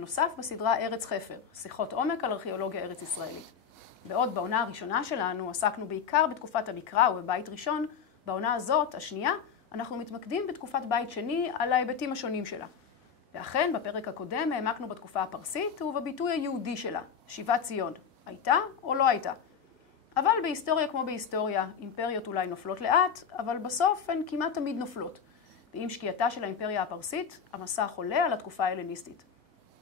נוסף בסדרה ארץ חפר, שיחות עומק על ארכיאולוגיה ארץ ישראלית. בעוד בעונה הראשונה שלנו עסקנו בעיקר בתקופת המקרא ובבית ראשון, בעונה הזאת, השנייה, אנחנו מתמקדים בתקופת בית שני על ההיבטים השונים שלה. ואכן, בפרק הקודם העמקנו בתקופה הפרסית ובביטוי היהודי שלה, שיבת ציון. הייתה או לא הייתה? אבל בהיסטוריה כמו בהיסטוריה, אימפריות אולי נופלות לאט, אבל בסוף הן כמעט תמיד נופלות. ועם שקיעתה של האימפריה הפרסית, המסך עולה על התקופה ההלניסטית.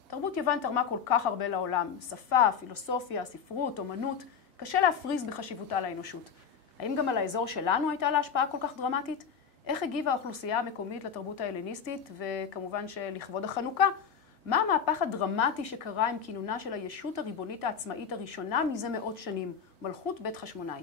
תרבות יוון תרמה כל כך הרבה לעולם, שפה, פילוסופיה, ספרות, אומנות, קשה להפריז בחשיבותה לאנושות. האם גם על האזור שלנו הייתה לה השפעה כל כך דרמטית? איך הגיבה האוכלוסייה המקומית לתרבות ההלניסטית, וכמובן שלכבוד החנוכה, מה המהפך הדרמטי שקרה עם כינונה של הישות הריבונית העצמאית הראשונה מזה מאות שנים, מלכות בית חשמונאי?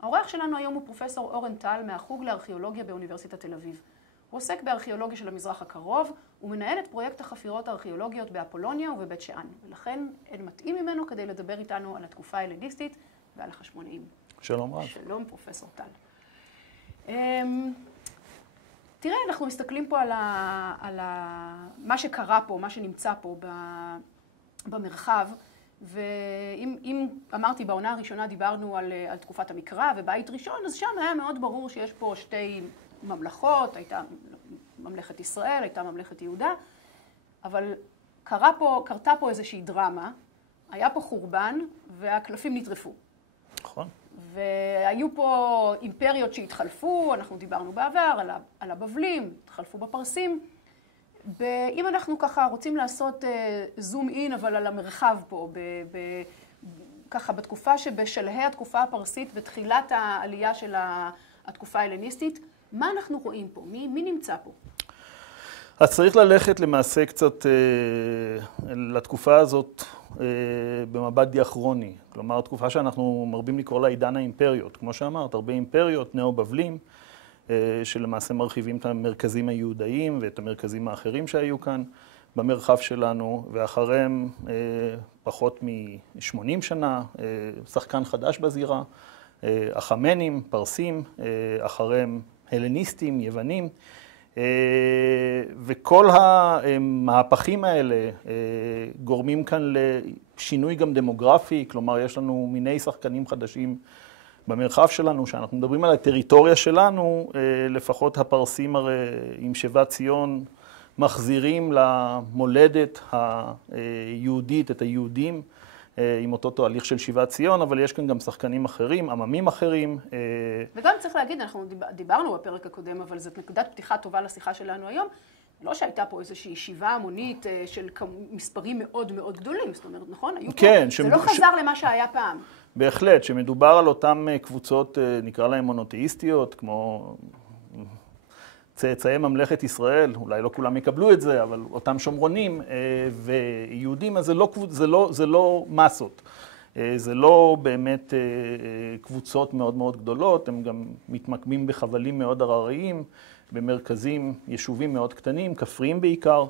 האורח שלנו היום הוא פרופסור אורן טל מהחוג לארכיאולוגיה באוניברסיטת תל אביב. הוא עוסק בארכיאולוגיה של המזרח הקרוב, ומנהל את פרויקט החפירות הארכיאולוגיות באפולוניה ובבית שאן, ולכן אין מתאים ממנו כדי לדבר איתנו על התקופה ההלניסטית ועל החשמונאים. שלום רב. שלום פרופסור טל. תראה, אנחנו מסתכלים פה על מה שקרה פה, מה שנמצא פה במרחב, ואם אמרתי בעונה הראשונה דיברנו על תקופת המקרא ובית ראשון, אז שם היה מאוד ברור שיש פה שתי ממלכות, הייתה ממלכת ישראל, הייתה ממלכת יהודה, אבל קרתה פה איזושהי דרמה, היה פה חורבן והקלפים נטרפו. נכון. והיו פה אימפריות שהתחלפו, אנחנו דיברנו בעבר על הבבלים, התחלפו בפרסים. אם אנחנו ככה רוצים לעשות זום אין, אבל על המרחב פה, ככה בתקופה שבשלהי התקופה הפרסית ותחילת העלייה של התקופה ההלניסטית, מה אנחנו רואים פה? מי נמצא פה? אז צריך ללכת למעשה קצת לתקופה הזאת במבט דיאכרוני. כלומר, התקופה שאנחנו מרבים לקרוא לה עידן האימפריות. כמו שאמרת, הרבה אימפריות, נאו-בבלים, שלמעשה מרחיבים את המרכזים היהודאיים ואת המרכזים האחרים שהיו כאן במרחב שלנו, ואחריהם פחות מ-80 שנה, שחקן חדש בזירה, אחמנים, פרסים, אחריהם הלניסטים, יוונים, וכל המהפכים האלה גורמים כאן לשינוי גם דמוגרפי, כלומר יש לנו מיני שחקנים חדשים במרחב שלנו, שאנחנו מדברים על הטריטוריה שלנו, לפחות הפרסים הרי עם שיבת ציון מחזירים למולדת היהודית את היהודים, עם אותו תהליך של שיבת ציון, אבל יש כאן גם שחקנים אחרים, עממים אחרים. וגם צריך להגיד, אנחנו דיברנו בפרק הקודם, אבל זאת נקודת פתיחה טובה לשיחה שלנו היום, לא שהייתה פה איזושהי ישיבה המונית של מספרים מאוד מאוד גדולים, זאת אומרת, נכון? כן. זה לא חזר למה שהיה פעם. בהחלט, שמדובר על אותן קבוצות, נקרא להן מונותאיסטיות, כמו צאצאי ממלכת ישראל, אולי לא כולם יקבלו את זה, אבל אותם שומרונים ויהודים, אז זה לא מסות. זה לא באמת קבוצות מאוד מאוד גדולות, הם גם מתמקמים בחבלים מאוד הרריים, במרכזים, יישובים מאוד קטנים, כפריים בעיקר,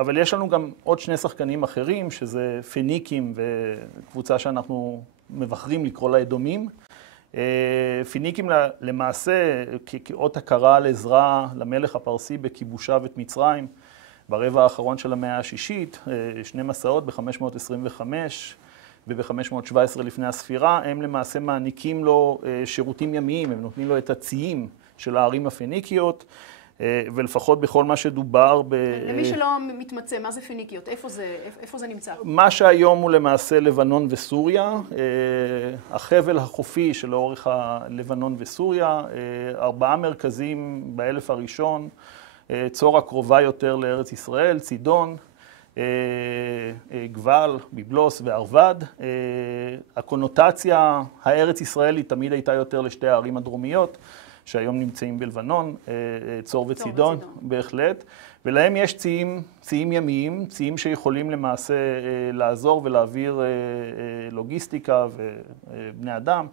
אבל יש לנו גם עוד שני שחקנים אחרים, שזה פיניקים וקבוצה שאנחנו מבחרים לקרוא לה אדומים. פיניקים למעשה כאות הכרה על עזרה למלך הפרסי בכיבושיו את מצרים ברבע האחרון של המאה השישית, שני מסעות ב-525 וב-517 לפני הספירה, הם למעשה מעניקים לו שירותים ימיים, הם נותנים לו את הציים של הערים הפיניקיות, ולפחות בכל מה שדובר למי שלא מתמצא, מה זה פיניקיות? איפה זה נמצא? מה שהיום הוא למעשה לבנון וסוריה, החבל החופי שלאורך לבנון וסוריה, 4 מרכזים באלף הראשון, צור הקרובה יותר לארץ ישראל, צידון, גבל, ביבלוס וערבד. הקונוטציה הארץ ישראלית תמיד הייתה יותר לשתי הערים הדרומיות, שהיום נמצאים בלבנון, צור וצידון, בהחלט. ולהם יש ציים ימיים, ציים שיכולים למעשה לעזור ולהעביר לוגיסטיקה ובני אדם,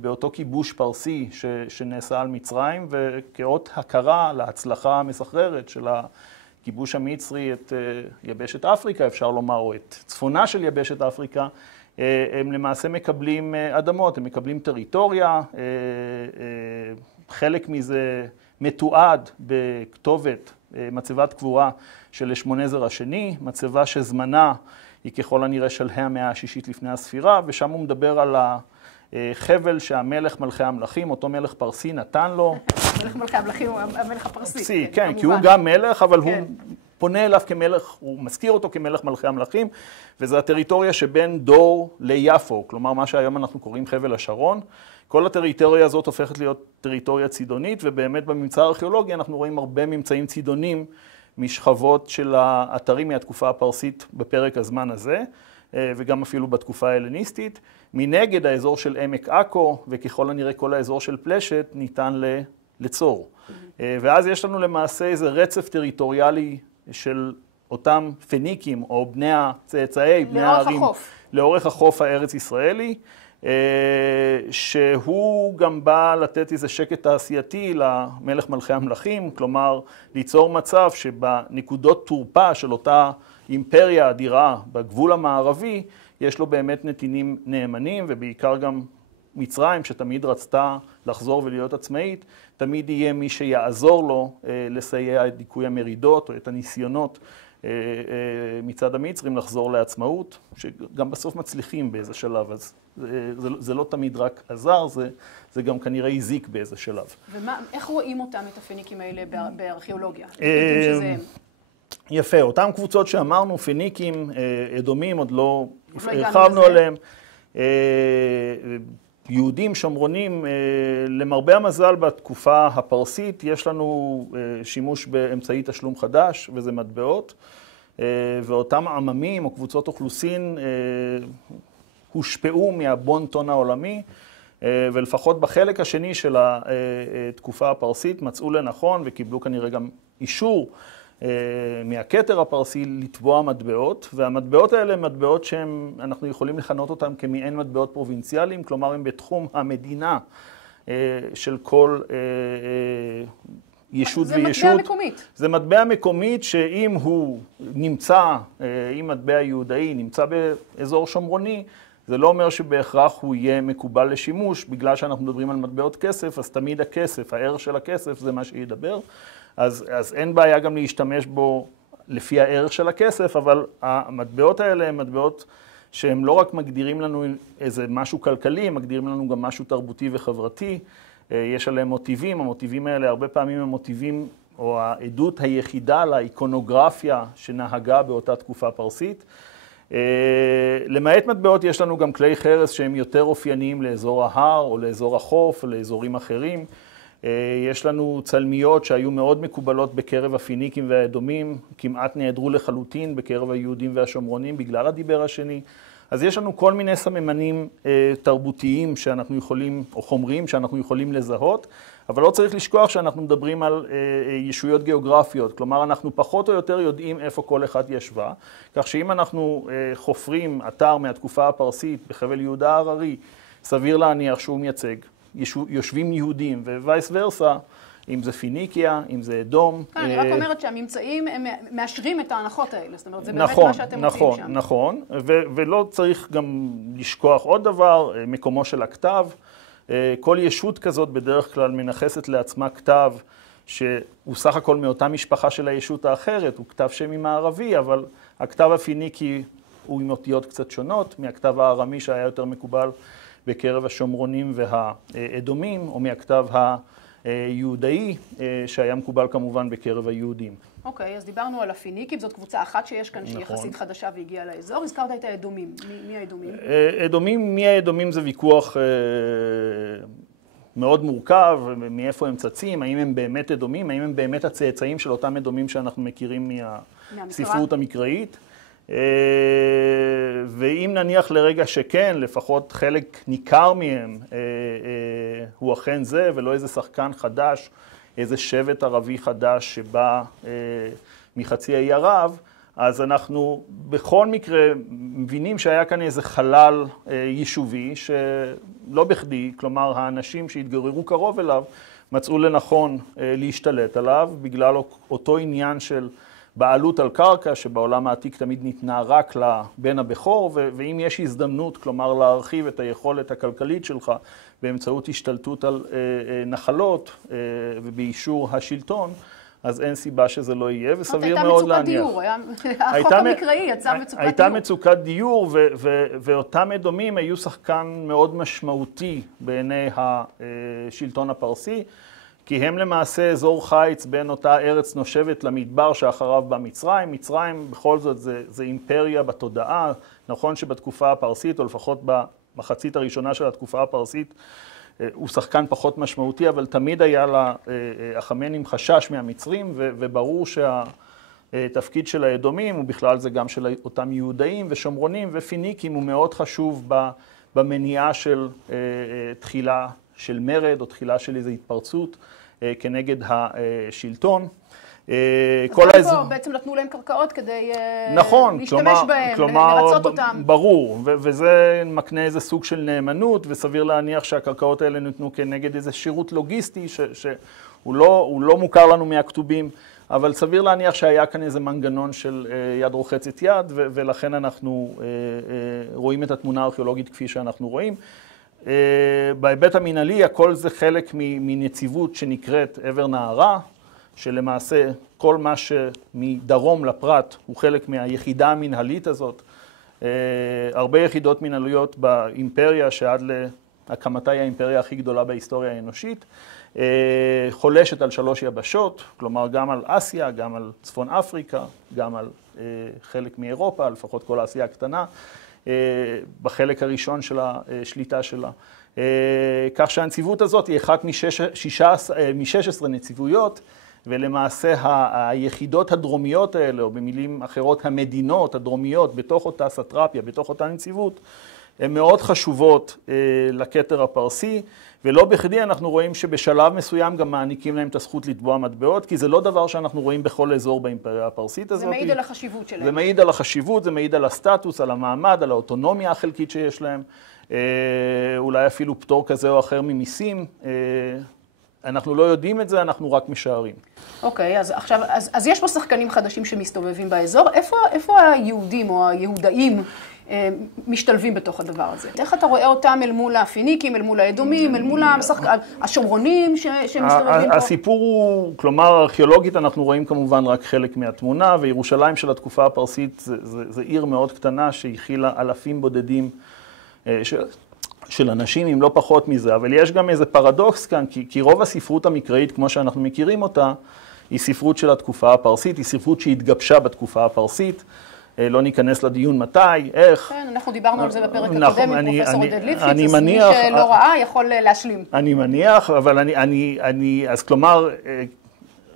באותו כיבוש פרסי שנעשה על מצרים, וכאות הכרה להצלחה המסחררת של הכיבוש המצרי את יבשת אפריקה, אפשר לומר, או את צפונה של יבשת אפריקה, הם למעשה מקבלים אדמות, הם מקבלים טריטוריה, חלק מזה מתועד בכתובת מצבת קבורה של שמונזר השני, מצבה שזמנה היא ככל הנראה שלהי המאה השישית לפני הספירה, ושם הוא מדבר על החבל שהמלך מלכי המלכים, אותו מלך פרסי נתן לו. מלך מלכי המלכים הוא המלך הפרסי. כן, כי הוא גם מלך, אבל הוא פונה אליו כמלך, הוא מזכיר אותו כמלך מלכי המלכים, וזו הטריטוריה שבין דור ליפו, כלומר מה שהיום אנחנו קוראים חבל השרון. כל הטריטוריה הזאת הופכת להיות טריטוריה צידונית, ובאמת בממצא הארכיאולוגי אנחנו רואים הרבה ממצאים צידונים משכבות של האתרים מהתקופה הפרסית בפרק הזמן הזה, וגם אפילו בתקופה ההלניסטית. מנגד האזור של עמק עכו, וככל הנראה כל האזור של פלשת, ניתן לצור. ואז יש לנו למעשה איזה רצף טריטוריאלי של אותם פניקים, או בני הצאצאי, בני הערים, לאורך החוף הארץ ישראלי, שהוא גם בא לתת איזה שקט תעשייתי למלך מלכי המלכים, כלומר ליצור מצב שבנקודות תורפה של אותה אימפריה אדירה בגבול המערבי, יש לו באמת נתינים נאמנים, ובעיקר גם מצרים שתמיד רצתה לחזור ולהיות עצמאית, תמיד יהיה מי שיעזור לו לסייע את דיכוי המרידות או את הניסיונות מצד המצרים לחזור לעצמאות, שגם בסוף מצליחים באיזה שלב, אז זה לא תמיד רק עזר, זה גם כנראה הזיק באיזה שלב. ואיך רואים אותם, את הפיניקים האלה בארכיאולוגיה? יפה, אותם קבוצות שאמרנו, פיניקים, אדומים, עוד לא הרחבנו עליהם, יהודים, שומרונים, למרבה המזל בתקופה הפרסית יש לנו שימוש באמצעי תשלום חדש, וזה מטבעות, ואותם עממים או קבוצות אוכלוסין הושפעו מהבון טון העולמי, ולפחות בחלק השני של התקופה הפרסית מצאו לנכון וקיבלו כנראה גם אישור מהכתר הפרסי לתבוע מטבעות, והמטבעות האלה הם מטבעות שאנחנו יכולים לכנות אותם כמעין מטבעות פרובינציאליים, כלומר הם בתחום המדינה של כל ישות וישות. זה מטבע מקומית. זה מטבע מקומית שאם הוא נמצא, אם מטבע יהודאי נמצא באזור שומרוני, זה לא אומר שבהכרח הוא יהיה מקובל לשימוש, בגלל שאנחנו מדברים על מטבעות כסף, אז תמיד הכסף, הערך של הכסף זה מה שידבר. אז אין בעיה גם להשתמש בו לפי הערך של הכסף, אבל המטבעות האלה הם מטבעות שהם לא רק מגדירים לנו איזה משהו כלכלי, הם מגדירים לנו גם משהו תרבותי וחברתי. יש עליהם מוטיבים, המוטיבים האלה הרבה פעמים הם מוטיבים, או העדות היחידה לאיקונוגרפיה שנהגה באותה תקופה פרסית. למעט מטבעות יש לנו גם כלי חרס שהם יותר אופייניים לאזור ההר או לאזור החוף או לאזורים אחרים. יש לנו צלמיות שהיו מאוד מקובלות בקרב הפיניקים והאדומים, כמעט נעדרו לחלוטין בקרב היהודים והשומרונים בגלל הדיבר השני. אז יש לנו כל מיני סממנים תרבותיים שאנחנו יכולים, או חומריים שאנחנו יכולים לזהות, אבל לא צריך לשכוח שאנחנו מדברים על ישויות גיאוגרפיות, כלומר אנחנו פחות או יותר יודעים איפה כל אחד ישבה, כך שאם אנחנו חופרים אתר מהתקופה הפרסית בחבל יהודה הררי, סביר להניח שהוא מייצג יושבים יהודים, ווייס ורסה, אם זה פיניקיה, אם זה אדום. אני רק אומרת שהממצאים הם מאשרים את ההנחות האלה, זאת אומרת, זה באמת מה שאתם מוצאים שם. נכון, ולא צריך גם לשכוח עוד דבר, מקומו של הכתב. כל ישות כזאת בדרך כלל מנחסת לעצמה כתב, שהוא סך הכל מאותה משפחה של הישות האחרת, הוא כתב שמי מערבי, אבל הכתב הפיניקי הוא עם אותיות קצת שונות, מהכתב הארמי שהיה יותר מקובל בקרב השומרונים והאדומים, או מהכתב היהודאי, שהיה מקובל כמובן בקרב היהודים. אוקיי, אז דיברנו על הפיניקים, זאת קבוצה אחת שיש כאן שהיא יחסית חדשה והגיעה לאזור. הזכרת את האדומים. מי האדומים? מי האדומים זה ויכוח מאוד מורכב, מאיפה הם צצים, האם הם באמת אדומים, האם הם באמת הצאצאים של אותם אדומים שאנחנו מכירים מהספרות המקראית. ואם נניח לרגע שכן, לפחות חלק ניכר מהם הוא אכן זה, ולא איזה שחקן חדש, איזה שבט ערבי חדש שבא מחצי האי ערב, אז אנחנו בכל מקרה מבינים שהיה כאן איזה חלל יישובי שלא בכדי, כלומר האנשים שהתגוררו קרוב אליו מצאו לנכון להשתלט עליו בגלל אותו עניין של בעלות על קרקע שבעולם העתיק תמיד ניתנה רק לבן הבכור, ואם יש הזדמנות, כלומר להרחיב את היכולת הכלכלית שלך באמצעות השתלטות על נחלות ובאישור השלטון, אז אין סיבה שזה לא יהיה, וסביר מאוד להניח. החוק המקראי יצא מצוקת דיור. הייתה מצוקת דיור, ואותם אדומים היו שחקן מאוד משמעותי בעיני השלטון הפרסי, כי הם למעשה אזור חיץ בין אותה ארץ נושבת למדבר שאחריו בא מצרים. מצרים בכל זאת זה אימפריה בתודעה. נכון שבתקופה הפרסית, או לפחות במחצית הראשונה של התקופה הפרסית, הוא שחקן פחות משמעותי, אבל תמיד היה לאחמנים חשש מהמצרים, וברור שהתפקיד של האדומים, ובכלל זה גם של אותם יהודאים ושומרונים ופיניקים, הוא מאוד חשוב במניעה של תחילה של מרד, או תחילה של איזו התפרצות כנגד השלטון. כל האזור בעצם נתנו להם קרקעות כדי להשתמש בהם, לרצות אותם. ברור, וזה מקנה איזה סוג של נאמנות, וסביר להניח שהקרקעות האלה ניתנו כנגד איזה שירות לוגיסטי, שהוא לא מוכר לנו מהכתובים, אבל סביר להניח שהיה כאן איזה מנגנון של יד רוחצת יד, ולכן אנחנו רואים את התמונה הארכיאולוגית כפי שאנחנו רואים. בהיבט המנהלי, הכל זה חלק מנציבות שנקראת עבר נהרה, שלמעשה כל מה שמדרום לפרט הוא חלק מהיחידה המנהלית הזאת. הרבה יחידות מנהליות באימפריה, שעד להקמתה היא האימפריה הכי גדולה בהיסטוריה האנושית, חולשת על 3 יבשות, כלומר גם על אסיה, גם על צפון אפריקה, גם על חלק מאירופה, לפחות כל האסיה הקטנה, בחלק הראשון של השליטה שלה. כך שהנציבות הזאת היא אחת מ-16 נציבויות, ולמעשה היחידות הדרומיות האלה, או במילים אחרות המדינות הדרומיות בתוך אותה סטרפיה, בתוך אותה נציבות, הן מאוד חשובות לכתר הפרסי, ולא בכדי אנחנו רואים שבשלב מסוים גם מעניקים להם את הזכות לתבוע מטבעות, כי זה לא דבר שאנחנו רואים בכל אזור באימפריה הפרסית הזאת. זה מעיד על החשיבות שלהם. זה מעיד על החשיבות, זה מעיד על הסטטוס, על המעמד, על האוטונומיה החלקית שיש להם, אולי אפילו פטור כזה או אחר ממיסים. אנחנו לא יודעים את זה, אנחנו רק משערים. אוקיי, אז יש פה שחקנים חדשים שמסתובבים באזור. איפה היהודים או היהודאים משתלבים בתוך הדבר הזה? איך אתה רואה אותם אל מול הפיניקים, אל מול האדומים, אל מול השומרונים שמסתובבים פה? הסיפור הוא, כלומר, ארכיאולוגית אנחנו רואים כמובן רק חלק מהתמונה, וירושלים של התקופה הפרסית זה עיר מאוד קטנה שהכילה אלפים בודדים של אנשים, אם לא פחות מזה. אבל יש גם איזה פרדוקס כאן, כי רוב הספרות המקראית, כמו שאנחנו מכירים אותה, היא ספרות של התקופה הפרסית, היא ספרות שהתגבשה בתקופה הפרסית. לא ניכנס לדיון מתי, איך. כן, אנחנו דיברנו על זה בפרק הקודם עם פרופסור עודד ליפשיץ, אז מי שלא ראה יכול להשלים. אני מניח, אבל אז כלומר,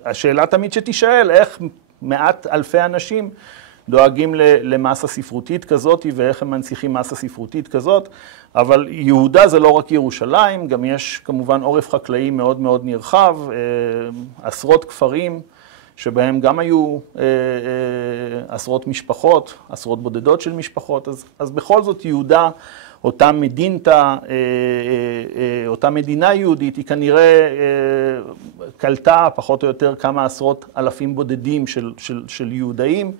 השאלה תמיד שתשאל, איך מעט אלפי אנשים דואגים למסה ספרותית כזאת, ואיך הם מנציחים מסה ספרותית כזאת, אבל יהודה זה לא רק ירושלים, גם יש כמובן עורף חקלאי מאוד מאוד נרחב, עשרות כפרים, שבהם גם היו עשרות משפחות, עשרות בודדות של משפחות, אז בכל זאת יהודה, אותה מדינתה, אותה מדינה יהודית, היא כנראה קלטה פחות או יותר כמה עשרות אלפים בודדים של יהודאים,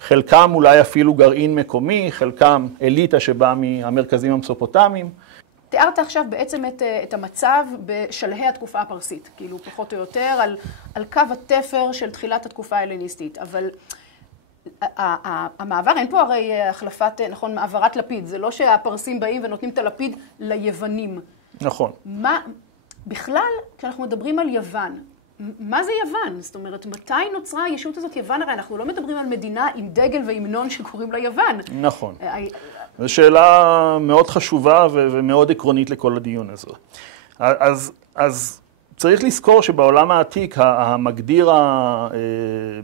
חלקם אולי אפילו גרעין מקומי, חלקם אליטה שבאה מהמרכזים המסופוטמיים. תיארת עכשיו בעצם את המצב בשלהי התקופה הפרסית, כאילו פחות או יותר על קו התפר של תחילת התקופה ההלניסטית, אבל המעבר, אין פה הרי החלפת, נכון, מעברת לפיד, זה לא שהפרסים באים ונותנים את הלפיד ליוונים. נכון. בכלל, כשאנחנו מדברים על יוון, מה זה יוון? זאת אומרת, מתי נוצרה הישות הזאת יוון? הרי אנחנו לא מדברים על מדינה עם דגל והמנון שקוראים לה יוון. נכון. זו שאלה מאוד חשובה ומאוד עקרונית לכל הדיון הזה. אז צריך לזכור שבעולם העתיק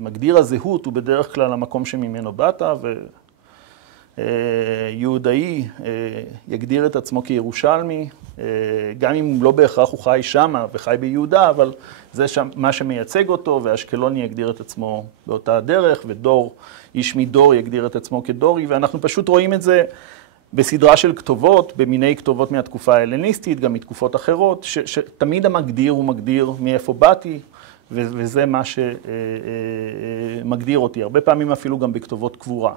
מגדיר הזהות הוא בדרך כלל המקום שממנו באת, ויהודאי יגדיר את עצמו כירושלמי, גם אם לא בהכרח הוא חי שמה וחי ביהודה, אבל זה מה שמייצג אותו, ואשקלוני יגדיר את עצמו באותה דרך, ודור, איש מדור יגדיר את עצמו כדורי, ואנחנו פשוט רואים את זה בסדרה של כתובות, במיני כתובות מהתקופה ההלניסטית, גם מתקופות אחרות, שתמיד המגדיר הוא מגדיר מאיפה באתי, וזה מה שמגדיר אותי. הרבה פעמים אפילו גם בכתובות קבורה.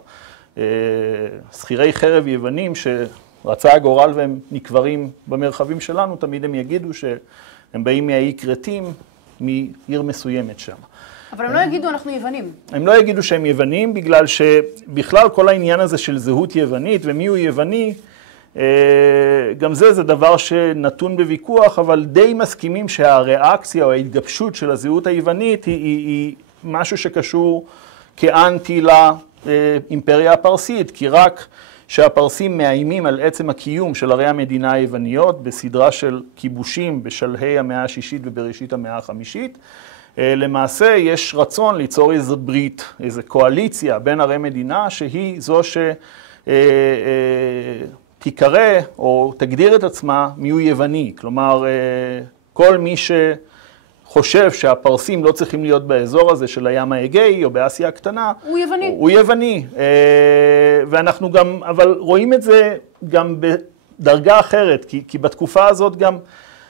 שכירי חרב יוונים שרצה הגורל והם נקברים במרחבים שלנו, תמיד הם יגידו שהם באים מהאי כרתים, מעיר מסוימת שם. אבל הם לא יגידו אנחנו יוונים. הם לא יגידו שהם יוונים, בגלל שבכלל כל העניין הזה של זהות יוונית ומי הוא יווני, גם זה דבר שנתון בוויכוח, אבל די מסכימים שהריאקציה או ההתגבשות של הזהות היוונית היא משהו שקשור כאנטי לאימפריה הפרסית, כי רק שהפרסים מאיימים על עצם הקיום של ערי המדינה היווניות בסדרה של כיבושים בשלהי המאה השישית ובראשית המאה החמישית, למעשה יש רצון ליצור איזו ברית, איזו קואליציה בין ערי מדינה שהיא זו שתיקרא או תגדיר את עצמה מיהו יווני. כלומר, כל מי שחושב שהפרסים לא צריכים להיות באזור הזה של הים האגאי או באסיה הקטנה, הוא יווני. הוא יווני. ואנחנו גם, אבל רואים את זה גם בדרגה אחרת, כי בתקופה הזאת גם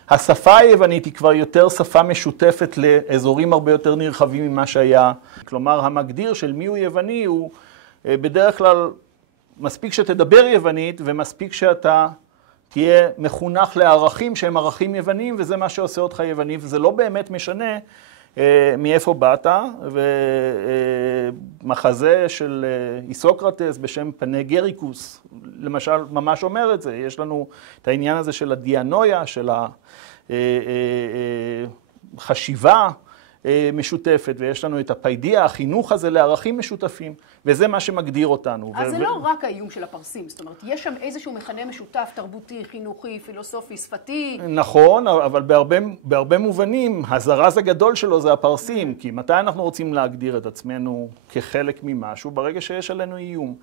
השפה היוונית היא כבר יותר שפה משותפת לאזורים הרבה יותר נרחבים ממה שהיה. כלומר, המגדיר של מיהו יווני הוא בדרך כלל מספיק שתדבר יוונית ומספיק שאתה תהיה מחונך לערכים שהם ערכים יווניים, וזה מה שעושה אותך יווני, וזה לא באמת משנה מאיפה באת. ומחזה של איסוקרטס בשם פנגריקוס, למשל, ממש אומר את זה. יש לנו את העניין הזה של הדיאנויה, של החשיבה משותפת, ויש לנו את הפיידיה, החינוך הזה לערכים משותפים, וזה מה שמגדיר אותנו. אז זה לא רק האיום של הפרסים, זאת אומרת, יש שם איזשהו מכנה משותף, תרבותי, חינוכי, פילוסופי, שפתי. נכון, אבל בהרבה מובנים, הזרז הגדול שלו זה הפרסים, כי מתי אנחנו רוצים להגדיר את עצמנו כחלק ממשהו? ברגע שיש עלינו איום.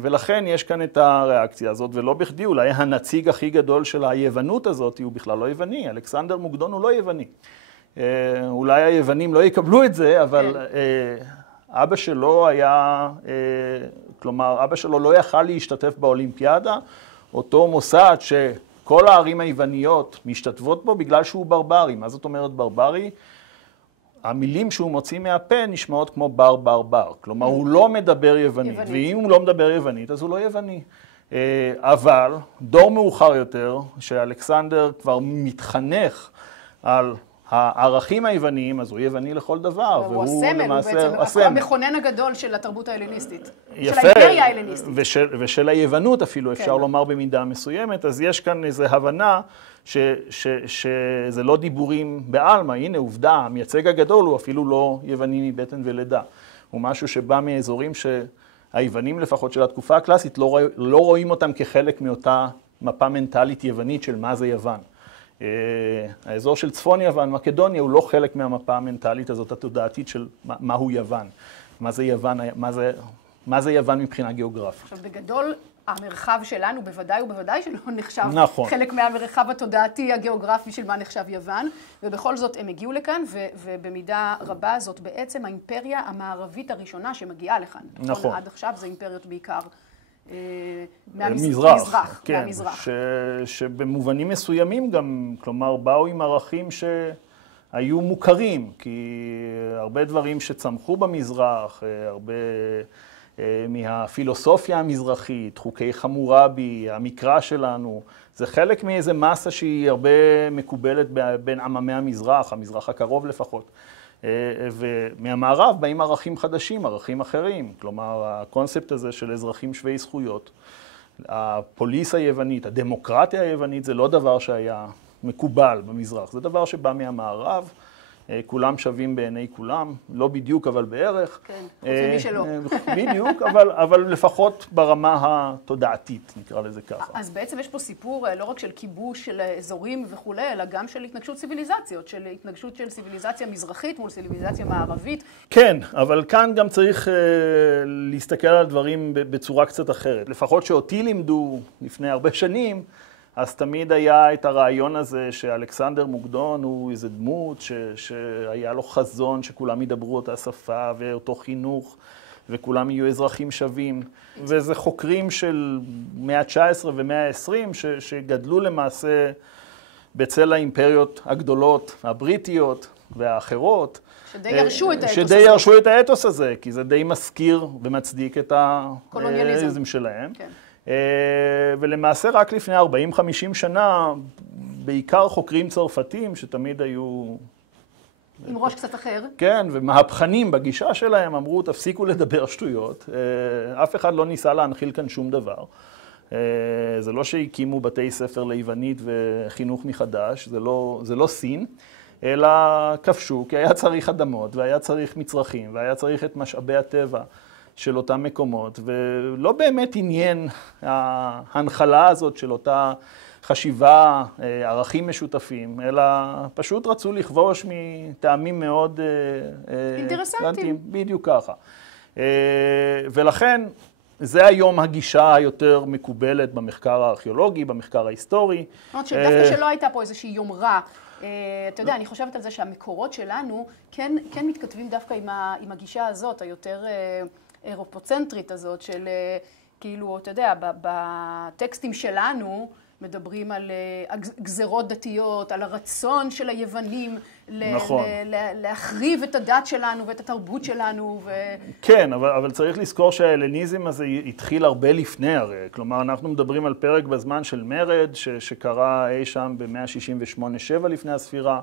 ולכן יש כאן את הריאקציה הזאת, ולא בכדי, אולי הנציג הכי גדול של היוונות הזאת הוא בכלל לא יווני. אלכסנדר מוקדון הוא לא יווני. אולי היוונים לא יקבלו את זה, אבל אבא שלו היה, כלומר, אבא שלו לא יכל להשתתף באולימפיאדה, אותו מוסד שכל הערים היווניות משתתפות בו בגלל שהוא ברברי. מה זאת אומרת ברברי? המילים שהוא מוציא מהפה נשמעות כמו בר בר בר. כלומר, הוא לא מדבר יוונית, ואם הוא לא מדבר יוונית, אז הוא לא יווני. אבל דור מאוחר יותר, שאלכסנדר כבר מתחנך על הערכים היווניים, אז הוא יווני לכל דבר. הוא הסמל, הוא בעצם המכונן הגדול של התרבות ההלניסטית. יפה, של האימפריה ההלניסטית. ושל היוונות אפילו, אפשר לומר במידה מסוימת. אז יש כאן איזו הבנה שזה לא דיבורים בעלמא. הנה עובדה, המייצג הגדול הוא אפילו לא יווני מבטן ולידה. הוא משהו שבא מאזורים שהיוונים לפחות של התקופה הקלאסית לא רואים אותם כחלק מאותה מפה מנטלית יוונית של מה זה יוון. האזור של צפון יוון, מקדוניה, הוא לא חלק מהמפה המנטלית הזאת התודעתית של מהו יוון. מה זה יוון מבחינה גיאוגרפית. עכשיו, בגדול, המרחב שלנו בוודאי ובוודאי שלא נחשב נכון. חלק מהמרחב התודעתי הגיאוגרפי של מה נחשב יוון, ובכל זאת הם הגיעו לכאן, ובמידה רבה זאת בעצם האימפריה המערבית הראשונה שמגיעה לכאן. נכון. עד עכשיו זה אימפריות בעיקר מהמזרח, כן, מהמזרח. שבמובנים מסוימים גם, כלומר, באו עם ערכים שהיו מוכרים, כי הרבה דברים שצמחו במזרח, הרבה מהפילוסופיה המזרחית, חוקי חמורבי, המקרא שלנו, זה חלק מאיזה מסה שהיא הרבה מקובלת בין עממי המזרח, המזרח הקרוב לפחות. ומהמערב באים ערכים חדשים, ערכים אחרים. כלומר, הקונספט הזה של אזרחים שווי זכויות, הפוליס היוונית, הדמוקרטיה היוונית, זה לא דבר שהיה מקובל במזרח. זה דבר שבא מהמערב, כולם שווים בעיני כולם, לא בדיוק, אבל בערך. כן, חוץ ממי שלא. בדיוק, אבל לפחות ברמה התודעתית, נקרא לזה ככה. אז בעצם יש פה סיפור לא רק של כיבוש של אזורים וכולי, אלא גם של התנגשות ציוויליזציות, של התנגשות של ציוויליזציה מזרחית מול ציוויליזציה מערבית. כן, אבל כאן גם צריך להסתכל על הדברים בצורה קצת אחרת. לפחות שאותי לימדו לפני הרבה שנים, אז תמיד היה את הרעיון הזה שאלכסנדר מוקדון הוא איזה דמות שהיה לו חזון שכולם ידברו אותה שפה ואותו חינוך וכולם יהיו אזרחים שווים. וזה חוקרים של מאה ה-19 ומאה ה-20 שגדלו למעשה בצל האימפריות הגדולות, הבריטיות והאחרות. שדי ירשו את האתוס הזה. כי זה די מזכיר ומצדיק את הקולוניאליזם שלהם. כן. ולמעשה רק לפני 40-50 שנה, בעיקר חוקרים צרפתים שתמיד היו עם ראש קצת אחר. כן, ומהפכנים בגישה שלהם אמרו, תפסיקו לדבר שטויות. אף אחד לא ניסה להנחיל כאן שום דבר. זה לא שהקימו בתי ספר ליוונית וחינוך מחדש, זה לא סין, אלא כבשו, כי היה צריך אדמות, והיה צריך מצרכים, והיה צריך את משאבי הטבע של אותם מקומות, ולא באמת עניין ההנחלה הזאת של אותה חשיבה, ערכים משותפים, אלא פשוט רצו לכבוש מטעמים מאוד אינטרסנטיים. בדיוק ככה. ולכן, זה היום הגישה היותר מקובלת במחקר הארכיאולוגי, במחקר ההיסטורי. זאת אומרת שדווקא שלא הייתה פה איזושהי יומרה. אתה יודע, אני חושבת על זה שהמקורות שלנו כן מתכתבים דווקא עם הגישה הזאת, היותר אירופוצנטרית הזאת, של כאילו, אתה יודע, בטקסטים שלנו מדברים על גזרות דתיות, על הרצון של היוונים נכון. להחריב את הדת שלנו ואת התרבות שלנו. כן, אבל צריך לזכור שההלניזם הזה התחיל הרבה לפני הרי. כלומר, אנחנו מדברים על פרק בזמן של מרד, שקרה אי שם ב-168-7 לפני הספירה,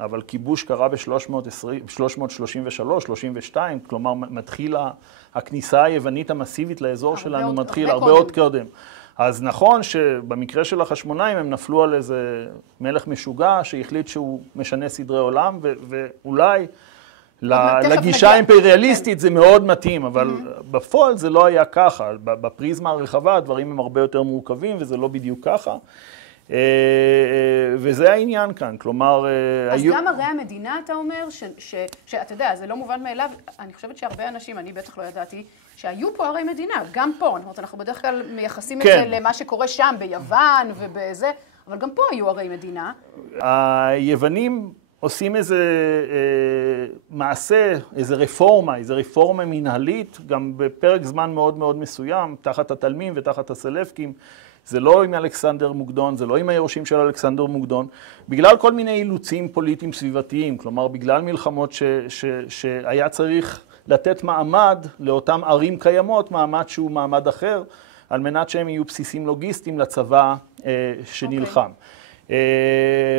אבל כיבוש קרה ב-333-32, כלומר, מתחילה הכניסה היוונית המסיבית לאזור שלנו, מתחיל הרבה עוד קודם. אז נכון שבמקרה של החשמונאים הם נפלו על איזה מלך משוגע שהחליט שהוא משנה סדרי עולם, ואולי לגישה האימפריאליסטית זה מאוד מתאים, אבל בפועל זה לא היה ככה. בפריזמה הרחבה הדברים הם הרבה יותר מורכבים וזה לא בדיוק ככה. וזה העניין כאן, כלומר... אז גם הרי המדינה, אתה אומר, שאתה יודע, זה לא מובן מאליו, אני חושבת שהרבה אנשים, אני בטח לא ידעתי, שהיו פה הרי מדינה, גם פה, אנחנו בדרך כלל מייחסים את זה למה שקורה שם, ביוון ובזה, אבל גם פה היו הרי מדינה. היוונים עושים איזה מעשה, איזה רפורמה מנהלית, גם בפרק זמן מאוד מאוד מסוים, תחת התלמים ותחת הסלפקים, זה לא עם אלכסנדר מוקדון, זה לא עם היורשים של אלכסנדר מוקדון, בגלל כל מיני אילוצים פוליטיים סביבתיים, כלומר בגלל מלחמות שהיה צריך לתת מעמד לאותם ערים קיימות, מעמד שהוא מעמד אחר, על מנת שהם יהיו בסיסים לוגיסטיים לצבא שנלחם.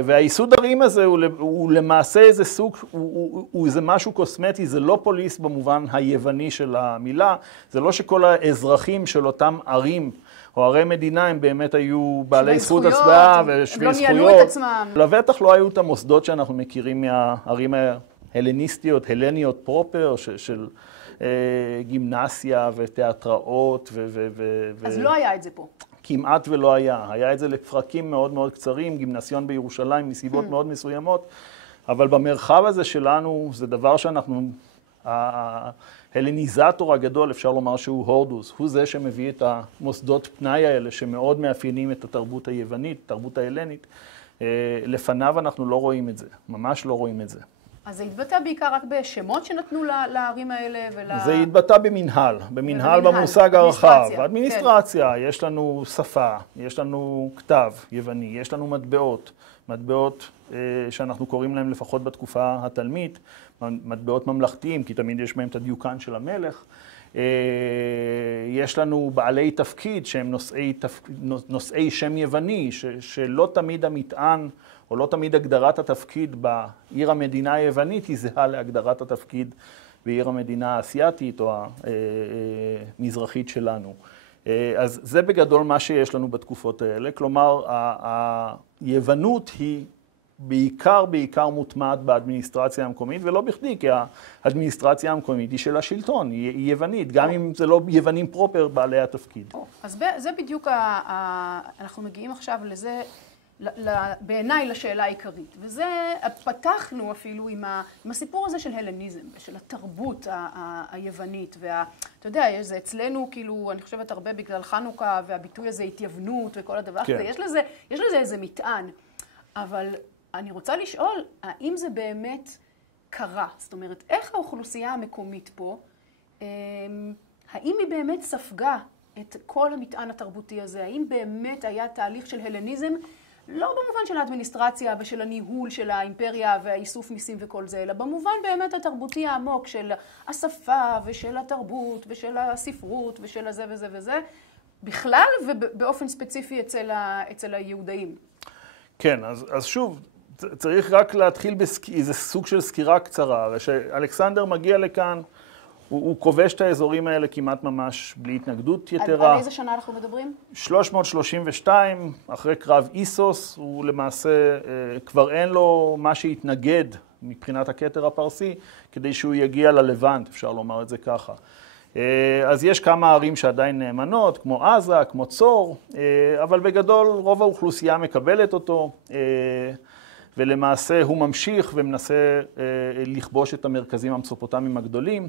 והייסוד ערים הזה הוא למעשה איזה סוג, הוא איזה משהו קוסמטי, זה לא פוליס במובן היווני של המילה, זה לא שכל האזרחים של אותם ערים, או ערי מדינה הם באמת היו בעלי זכות הצבעה ושווי זכויות. לא ניהלו את עצמם. לבטח לא היו את המוסדות שאנחנו מכירים מהערים ההלניסטיות, הלניות פרופר, של גימנסיה ותיאטראות. אז לא היה את זה פה. כמעט ולא היה. היה את זה לפרקים מאוד מאוד קצרים, גימנסיון בירושלים מסיבות מאוד מסוימות, אבל במרחב הזה שלנו זה דבר שאנחנו... ההלניזטור הגדול, אפשר לומר שהוא הורדוס, הוא זה שמביא את המוסדות פנאי האלה שמאוד מאפיינים את התרבות היוונית, התרבות ההלנית. לפניו אנחנו לא רואים את זה, ממש לא רואים את זה. אז זה התבטא בעיקר רק בשמות שנתנו לערים האלה זה התבטא במנהל במושג הרחב. אדמיניסטרציה, יש לנו שפה, יש לנו כתב יווני, יש לנו מטבעות שאנחנו קוראים להם לפחות בתקופה התלמית, מטבעות ממלכתיים, כי תמיד יש בהם את הדיוקן של המלך. יש לנו בעלי תפקיד שהם נושאי שם יווני, שלא תמיד המטען או לא תמיד הגדרת התפקיד בעיר המדינה היוונית היא זהה להגדרת התפקיד בעיר המדינה האסייתית או המזרחית שלנו. אז זה בגדול מה שיש לנו בתקופות האלה. כלומר, היוונות היא בעיקר מוטמעת באדמיניסטרציה המקומית, ולא בכדי, כי האדמיניסטרציה המקומית היא של השלטון, היא יוונית, גם אם זה לא יוונים פרופר בעלי התפקיד. אז זה בדיוק, אנחנו מגיעים עכשיו לזה, בעיניי לשאלה העיקרית, וזה פתחנו אפילו עם הסיפור הזה של הלניזם, של התרבות היוונית, ואתה יודע, זה אצלנו כאילו, אני חושבת הרבה בגלל חנוכה, והביטוי הזה התייוונות וכל הדבר הזה, יש לזה איזה מטען, אבל אני רוצה לשאול, האם זה באמת קרה? זאת אומרת, איך האוכלוסייה המקומית פה, האם היא באמת ספגה את כל המטען התרבותי הזה? האם באמת היה תהליך של הלניזם, לא במובן של האדמיניסטרציה ושל הניהול של האימפריה והאיסוף מיסים וכל זה, אלא במובן באמת התרבותי העמוק של השפה ושל התרבות ושל הספרות ושל הזה וזה וזה, בכלל ובאופן ספציפי אצל היהודאים? כן, אז שוב, צריך רק להתחיל באיזה סוג של סקירה קצרה. שאלכסנדר מגיע לכאן, הוא כובש את האזורים האלה כמעט ממש בלי התנגדות יתרה. על איזה שנה אנחנו מדברים? 332, אחרי קרב איסוס, הוא למעשה כבר אין לו מה שהתנגד מבחינת הכתר הפרסי, כדי שהוא יגיע ללבנט, אפשר לומר את זה ככה. אז יש כמה ערים שעדיין נאמנות, כמו עזה, כמו צור, אבל בגדול רוב האוכלוסייה מקבלת אותו, ולמעשה הוא ממשיך ומנסה לכבוש את המרכזים המסופוטמיים הגדולים.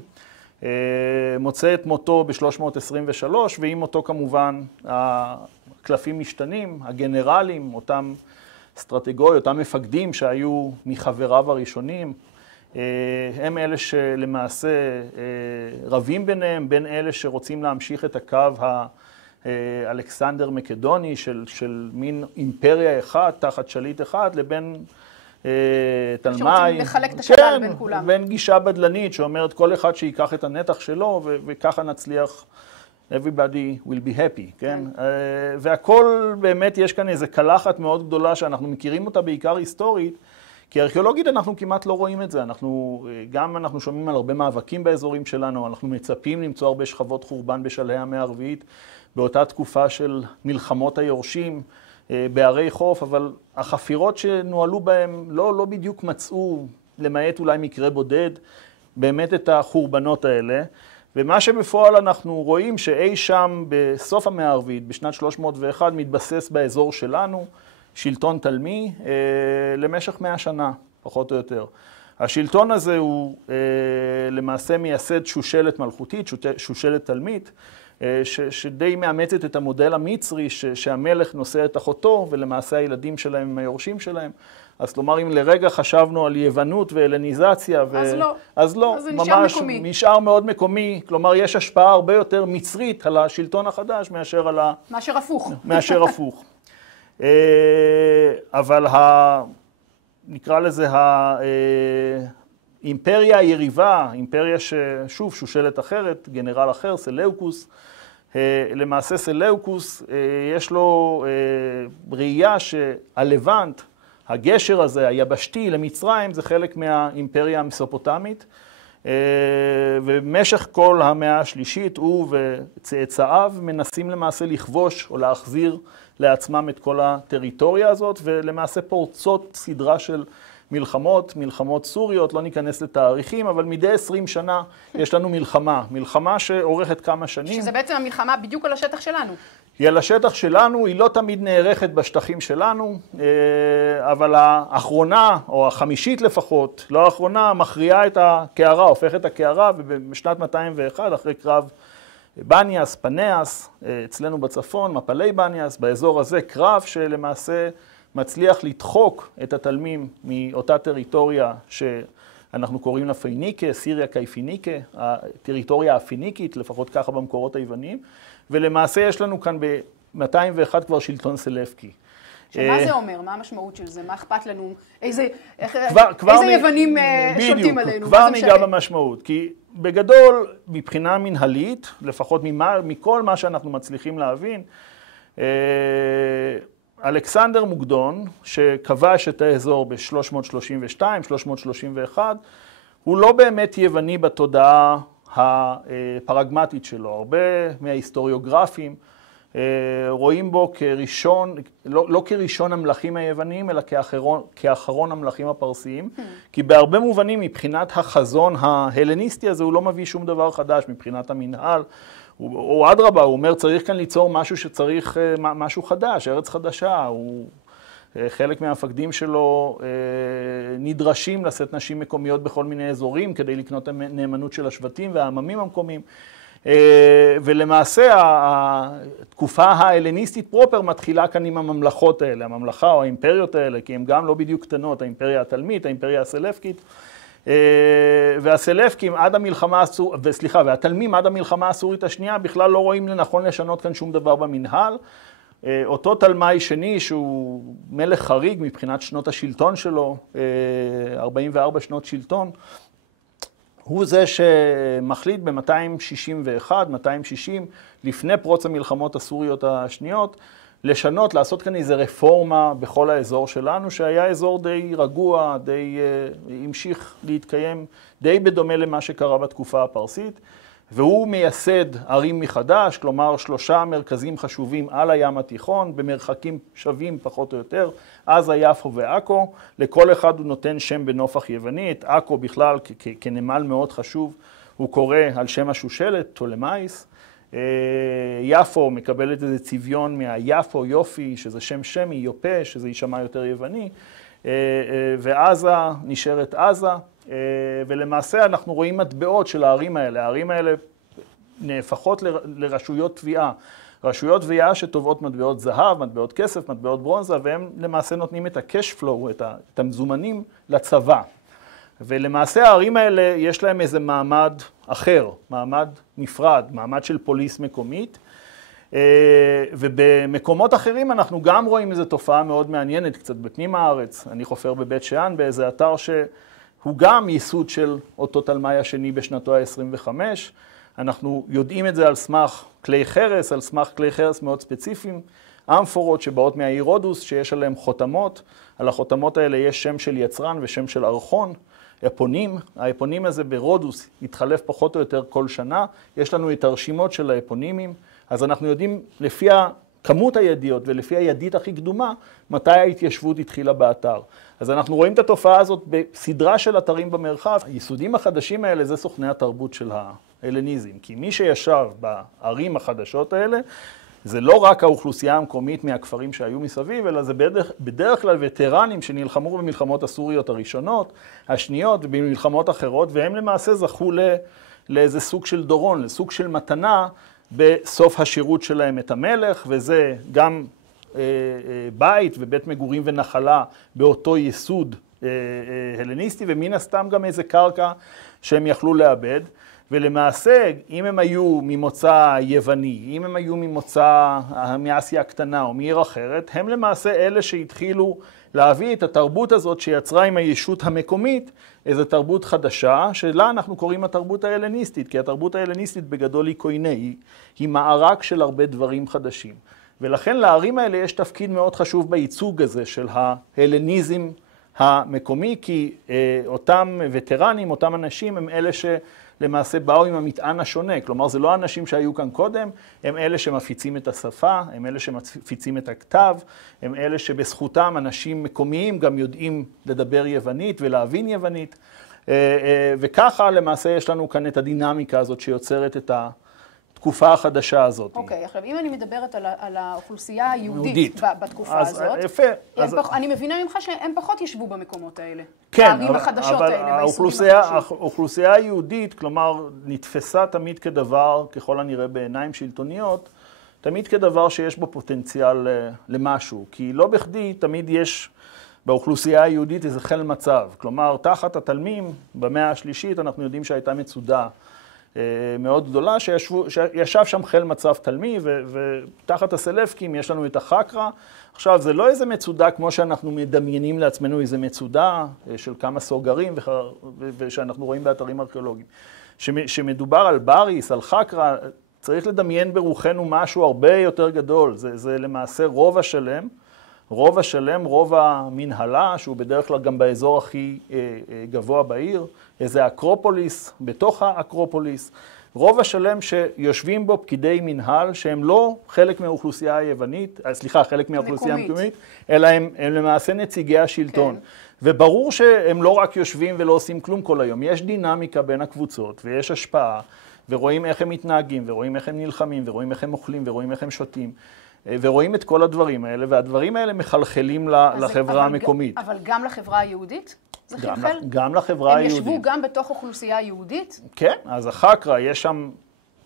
מוצא את מותו ב-323, ועם מותו כמובן הקלפים משתנים, הגנרלים, אותם אסטרטגוי, אותם מפקדים שהיו מחבריו הראשונים, הם אלה שלמעשה רבים ביניהם, בין אלה שרוצים להמשיך את הקו האלכסנדר מקדוני של מין אימפריה אחת, תחת שליט אחד, לבין תלמי. שרוצים לחלק את השלל בין כולם. בין גישה בדלנית שאומרת כל אחד שיקח את הנתח שלו וככה נצליח, everybody will be happy, כן? והכל באמת יש כאן איזו קלחת מאוד גדולה שאנחנו מכירים אותה בעיקר היסטורית, כי ארכיאולוגית אנחנו כמעט לא רואים את זה. אנחנו שומעים על הרבה מאבקים באזורים שלנו, אנחנו מצפים למצוא הרבה שכבות חורבן בשלהי המאה הרביעית, באותה תקופה של מלחמות היורשים בערי חוף, אבל החפירות שנוהלו בהם לא בדיוק מצאו, למעט אולי מקרה בודד, באמת את החורבנות האלה. ומה שבפועל אנחנו רואים שאי שם בסוף המאה הרביעית, בשנת 301, מתבסס באזור שלנו, שלטון תלמי למשך 100 שנה, פחות או יותר. השלטון הזה הוא למעשה מייסד שושלת מלכותית, שושלת תלמית, שדי מאמצת את המודל המצרי, שהמלך נושא את אחותו, ולמעשה הילדים שלהם הם היורשים שלהם. אז כלומר, אם לרגע חשבנו על יוונות ואלניזציה, אז לא, זה ממש מקומי. נשאר מאוד מקומי. כלומר, יש השפעה הרבה יותר מצרית על השלטון החדש מאשר על מאשר הפוך. מאשר הפוך. אבל נקרא לזה האימפריה היריבה, אימפריה ששוב שושלת אחרת, גנרל אחר, סלאוקוס. למעשה סלאוקוס יש לו ראייה שהלבנט, הגשר הזה, היבשתי למצרים, זה חלק מהאימפריה המסופוטמית. ובמשך כל המאה השלישית הוא וצאצאיו מנסים למעשה לכבוש או להחזיר לעצמם את כל הטריטוריה הזאת, ולמעשה פורצות סדרה של מלחמות סוריות, לא ניכנס לתאריכים, אבל מדי 20 שנה יש לנו מלחמה שאורכת כמה שנים. שזה בעצם המלחמה בדיוק על השטח שלנו. היא על השטח שלנו, היא לא תמיד נערכת בשטחים שלנו, אבל האחרונה, או החמישית לפחות, לא האחרונה, מכריעה את הקערה, הופכת את הקערה, ובשנת 201, אחרי קרב בניאס, פניאס, אצלנו בצפון, מפלי בניאס, באזור הזה, קרב שלמעשה מצליח לדחוק את התלמים מאותה טריטוריה שאנחנו קוראים לה פיניקה, סיריה קייפיניקה, הטריטוריה הפיניקית, לפחות ככה במקורות היווניים, ולמעשה יש לנו כאן ב-201 כבר שלטון סלפקי. שמה זה אומר? מה המשמעות של זה? מה אכפת לנו? איזה יוונים שולטים עלינו? כבר ניגע במשמעות, כי בגדול, מבחינה מנהלית, לפחות מכל מה שאנחנו מצליחים להבין, אלכסנדר מוקדון, שכבש את האזור ב-332, 331, הוא לא באמת יווני בתודעה הפרגמטית שלו. הרבה מההיסטוריוגרפים רואים בו כראשון, לא כראשון המלכים היווניים, אלא כאחרון המלכים הפרסיים, כי בהרבה מובנים מבחינת החזון ההלניסטי הזה הוא לא מביא שום דבר חדש מבחינת המנהל, או אדרבה, הוא אומר צריך כאן ליצור משהו שצריך משהו חדש, ארץ חדשה, חלק מהמפקדים שלו נדרשים לשאת נשים מקומיות בכל מיני אזורים כדי לקנות נאמנות של השבטים והעממים המקומיים. ולמעשה התקופה ההלניסטית פרופר מתחילה כאן עם הממלכות האלה, הממלכה או האימפריות האלה, כי הן גם לא בדיוק קטנות, האימפריה התלמית, האימפריה הסלפקית. והסלפקים עד המלחמה והתלמים עד המלחמה הסורית השנייה בכלל לא רואים לנכון לשנות כאן שום דבר במנהל. אותו תלמי שני שהוא מלך חריג מבחינת שנות השלטון שלו, 44 שנות שלטון, הוא זה שמחליט ב-261, 260, לפני פרוץ המלחמות הסוריות השניות, לשנות, לעשות כאן איזו רפורמה בכל האזור שלנו, שהיה אזור די רגוע, די המשיך להתקיים, די בדומה למה שקרה בתקופה הפרסית, והוא מייסד ערים מחדש, כלומר 3 מרכזים חשובים על הים התיכון, במרחקים שווים פחות או יותר, עזה, יפו ועכו, לכל אחד הוא נותן שם בנופח יווני, את עכו בכלל כנמל מאוד חשוב, הוא קורא על שם השושלת, טולמייס, יפו מקבלת איזה צביון מהיפו, יופי, שזה שם שמי, יופה, שזה יישמע יותר יווני, ועזה נשארת עזה, ולמעשה אנחנו רואים מטבעות של הערים האלה. הערים האלה נהפכות לרשויות תביעה. רשויות תביעה שתובעות מטבעות זהב, מטבעות כסף, מטבעות ברונזה, והם למעשה נותנים את ה-cash flow, את המזומנים לצבא. ולמעשה הערים האלה יש להם איזה מעמד אחר, מעמד נפרד, מעמד של פוליס מקומית. ובמקומות אחרים אנחנו גם רואים איזו תופעה מאוד מעניינת, קצת בפנים הארץ. אני חופר בבית שאן באיזה אתר שהוא גם ייסוד של אותו תלמי השני בשנתו ה-25. אנחנו יודעים את זה על סמך כלי חרס, על סמך כלי חרס מאוד ספציפיים, אמפורות שבאות מהעיר רודוס, שיש עליהם חותמות. על החותמות האלה יש שם של יצרן ושם של ארכון. אפונים, האפונים הזה ברודוס התחלף פחות או יותר כל שנה. יש לנו את הרשימות של האפונימים, אז אנחנו יודעים לפי כמות הידיות ולפי הידית הכי קדומה, מתי ההתיישבות התחילה באתר. אז אנחנו רואים את התופעה הזאת בסדרה של אתרים במרחב. היסודים החדשים האלה זה סוכני התרבות של ההלניזם, כי מי שישב בערים החדשות האלה, זה לא רק האוכלוסייה המקומית מהכפרים שהיו מסביב, אלא זה בדרך כלל וטרנים שנלחמו במלחמות הסוריות הראשונות, השניות ובמלחמות אחרות, והם למעשה זכו לאיזה סוג של דורון, לסוג של מתנה בסוף השירות שלהם את המלך, וזה גם בית ובית מגורים ונחלה באותו ייסוד הלניסטי, ומן הסתם גם איזה קרקע שהם יכלו לאבד. ולמעשה, אם הם היו ממוצא יווני, אם הם היו ממוצא מאסיה הקטנה או מעיר אחרת, הם למעשה אלה שהתחילו להביא את התרבות הזאת שיצרה עם הישות המקומית איזו תרבות חדשה, שלה אנחנו קוראים התרבות ההלניסטית, כי התרבות ההלניסטית בגדול היא קויני, היא מערק של הרבה דברים חדשים. ולכן לערים האלה יש תפקיד מאוד חשוב בייצוג הזה של ההלניזם המקומי, כי אותם וטרנים, אותם אנשים הם אלה למעשה באו עם המטען השונה, כלומר זה לא אנשים שהיו כאן קודם, הם אלה שמפיצים את השפה, הם אלה שמפיצים את הכתב, הם אלה שבזכותם אנשים מקומיים גם יודעים לדבר יוונית ולהבין יוונית, וככה למעשה יש לנו כאן את הדינמיקה הזאת שיוצרת את התקופה החדשה הזאת. אוקיי, עכשיו אם אני מדברת על האוכלוסייה היהודית בתקופה הזאת, אני מבינה ממך שהם פחות ישבו במקומות האלה. כן, אבל האוכלוסייה היהודית, כלומר, נתפסה תמיד כדבר, ככל הנראה בעיניים שלטוניות, תמיד כדבר שיש בו פוטנציאל למשהו, כי לא בכדי תמיד יש באוכלוסייה היהודית איזה חיל מצב. כלומר, תחת התלמים, במאה השלישית, אנחנו יודעים שהייתה מצודה מאוד גדולה, שישב שם חיל מצב תלמי, ותחת הסלפקים יש לנו את החקרא. עכשיו, זה לא איזה מצודה כמו שאנחנו מדמיינים לעצמנו, איזה מצודה של כמה סוגרים, ושאנחנו רואים באתרים ארכיאולוגיים. שמדובר על בריס, על חקרא, צריך לדמיין ברוחנו משהו הרבה יותר גדול. זה למעשה רוב השלם, רוב המנהלה, שהוא בדרך כלל גם באזור הכי גבוה בעיר, איזה אקרופוליס, בתוך האקרופוליס, רוב השלם שיושבים בו פקידי מנהל, שהם לא חלק מהאוכלוסייה היוונית, חלק מהאוכלוסייה המקומית, אלא הם למעשה נציגי השלטון. כן. וברור שהם לא רק יושבים ולא עושים כלום כל היום, יש דינמיקה בין הקבוצות, ויש השפעה, ורואים איך הם מתנהגים, ורואים איך הם נלחמים, ורואים איך הם אוכלים, ורואים איך הם שותים. ורואים את כל הדברים האלה, והדברים האלה מחלחלים לחברה המקומית. אבל גם לחברה היהודית? זה חלחל? גם לחברה היהודית. הם ישבו גם בתוך אוכלוסייה יהודית? כן, אז החקרא, יש שם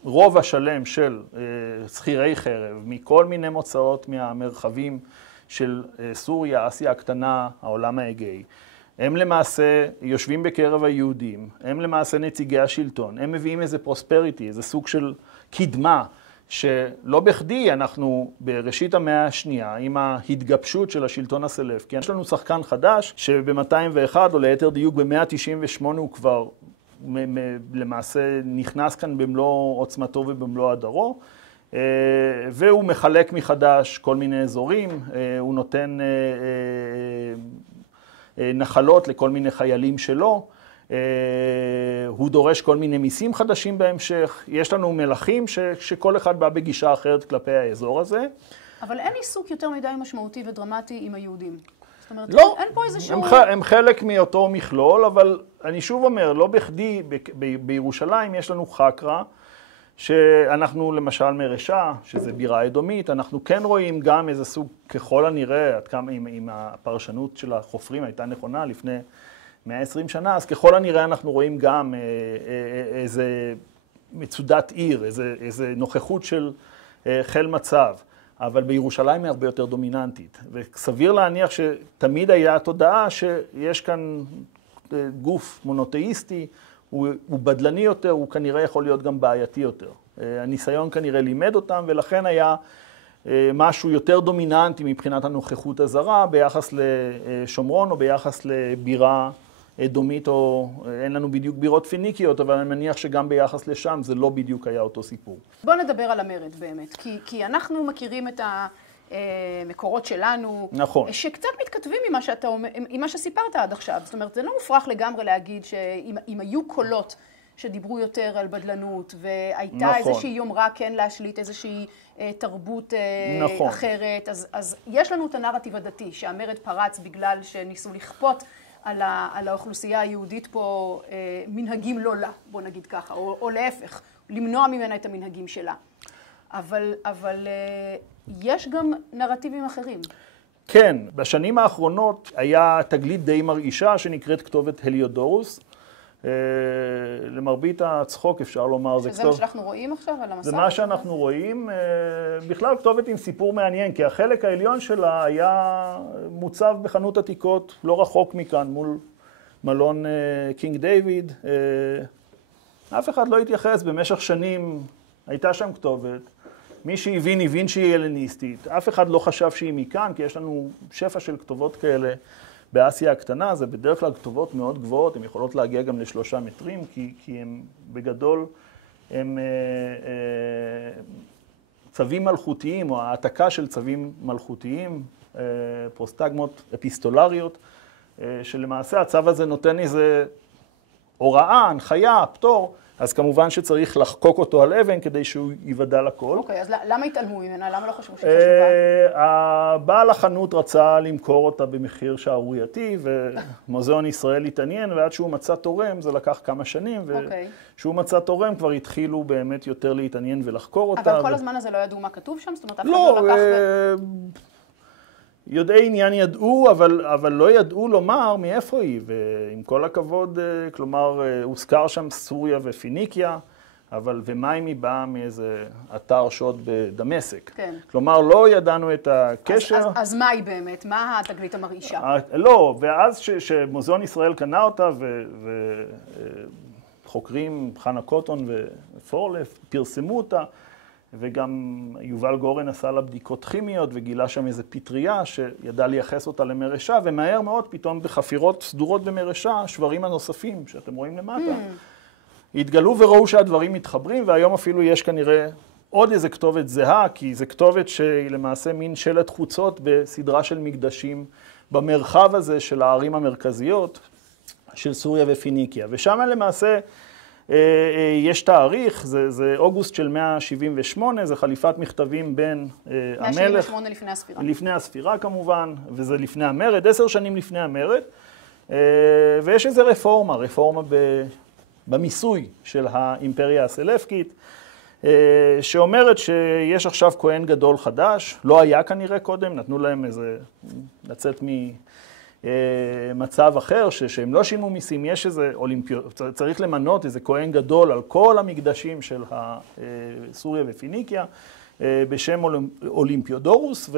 רוב השלם של שכירי חרב, מכל מיני מוצאות מהמרחבים של סוריה, אסיה הקטנה, העולם האגאי. הם למעשה יושבים בקרב היהודים, הם למעשה נציגי השלטון, הם מביאים איזה פרוספריטי, איזה סוג של קדמה, שלא בכדי אנחנו בראשית המאה השנייה עם ההתגבשות של השלטון הסלפקי. יש לנו שחקן חדש שב-201 או ליתר דיוק ב-198 הוא כבר למעשה נכנס כאן במלוא עוצמתו ובמלוא הדרו, והוא מחלק מחדש כל מיני אזורים, הוא נותן נחלות לכל מיני חיילים שלו, הוא דורש כל מיני מיסים חדשים בהמשך, יש לנו מלכים שכל אחד בא בגישה אחרת כלפי האזור הזה. אבל אין עיסוק יותר מדי משמעותי ודרמטי עם היהודים. זאת אומרת, לא, אין פה איזשהו... הם חלק מאותו מכלול, אבל אני שוב אומר, לא בכדי, בירושלים יש לנו חקרא, שאנחנו למשל מרשע, שזה בירה אדומית, אנחנו כן רואים גם איזה סוג, ככל הנראה, עד כמה אם הפרשנות של החופרים הייתה נכונה לפני 120 שנה, אז ככל הנראה אנחנו רואים גם איזה מצודת עיר, איזה נוכחות של חיל מצב. אבל בירושלים היא הרבה יותר דומיננטית. וסביר להניח שתמיד היה התודעה שיש כאן גוף מונותאיסטי, הוא בדלני יותר, הוא כנראה יכול להיות גם בעייתי יותר. הניסיון כנראה לימד אותם, ולכן היה משהו יותר דומיננטי מבחינת הנוכחות הזרה, ביחס לשומרון או ביחס לבירה אדומית, או אין לנו בדיוק בירות פיניקיות, אבל אני מניח שגם ביחס לשם זה לא בדיוק היה אותו סיפור. בוא נדבר על המרד באמת, כי אנחנו מכירים את המקורות שלנו, נכון. שקצת מתכתבים עם מה שסיפרת עד עכשיו. זאת אומרת, זה לא מופרך לגמרי להגיד שאם היו קולות שדיברו יותר על בדלנות, והייתה נכון. איזושהי יומרה כן להשליט איזושהי תרבות נכון. אחרת, אז יש לנו את הנרטיב הדתי, שהמרד פרץ בגלל שניסו לכפות על האוכלוסייה היהודית פה מנהגים לא לה, בוא נגיד ככה, או להפך, למנוע ממנה את המנהגים שלה. אבל יש גם נרטיבים אחרים. כן, בשנים האחרונות היה תגלית די מרעישה שנקראת כתובת הליודורוס. למרבית הצחוק אפשר לומר, שזה מה שאנחנו רואים עכשיו על המסך? זה מה שאנחנו רואים. בכלל כתובת עם סיפור מעניין, כי החלק העליון שלה היה מוצב בחנות עתיקות, לא רחוק מכאן, מול מלון קינג דיוויד. אף אחד לא התייחס, במשך שנים הייתה שם כתובת. מי שהבין שהיא הלניסטית. אף אחד לא חשב שהיא מכאן, כי יש לנו שפע של כתובות כאלה באסיה הקטנה. זה בדרך כלל כתובות מאוד גבוהות, הן יכולות להגיע גם ל3 מטרים, כי הם בגדול, הם צווים מלכותיים, או העתקה של צווים מלכותיים, פרוסטגמות אפיסטולריות, שלמעשה הצו הזה נותן איזה הוראה, הנחיה, פטור, אז כמובן שצריך לחקוק אותו על אבן כדי שהוא יוודע לכל. אוקיי, אז למה התעלמו ממנה? למה לא חשבו שהיא חשובה? הבעל החנות רצה למכור אותה במחיר שערורייתי, ומוזיאון ישראל התעניין, ועד שהוא מצא תורם, זה לקח כמה שנים, וכשהוא מצא תורם כבר התחילו באמת יותר להתעניין ולחקור אותה. אבל כל הזמן הזה לא ידעו מה כתוב שם? זאת אומרת, אף אחד לא לקח יודעי עניין ידעו, אבל לא ידעו לומר מאיפה היא, ועם כל הכבוד, כלומר, הוזכר שם סוריה ופיניקיה, ומה אם היא באה מאיזה אתר שוד בדמשק. כן. כלומר, לא ידענו את הקשר. אז מה היא באמת? מה התגלית המרעישה? לא, ואז שמוזיאון ישראל קנה אותה, וחוקרים, חנה קוטון ופורלף, פרסמו אותה, וגם יובל גורן עשה לה בדיקות כימיות וגילה שם איזו פטריה שידע לייחס אותה למרשע, ומהר מאוד פתאום בחפירות סדורות במרשע, שברים הנוספים שאתם רואים למטה, התגלו וראו שהדברים מתחברים, והיום אפילו יש כנראה עוד איזו כתובת זהה, כי זו כתובת שהיא למעשה מין שלט חוצות בסדרה של מקדשים במרחב הזה של הערים המרכזיות של סוריה ופיניקיה. ושם למעשה יש תאריך, זה אוגוסט של 178, זה חליפת מכתבים בין המלך... 178 לפני הספירה. לפני הספירה כמובן, וזה לפני המרד, 10 שנים לפני המרד. ויש איזו רפורמה במיסוי של האימפריה הסלפקית, שאומרת שיש עכשיו כהן גדול חדש, לא היה כנראה קודם, נתנו להם איזה לצאת מצב אחר, שהם לא שילמו מיסים, יש איזה צריך למנות איזה כהן גדול על כל המקדשים של סוריה ופיניקיה, בשם אולימפיודורוס,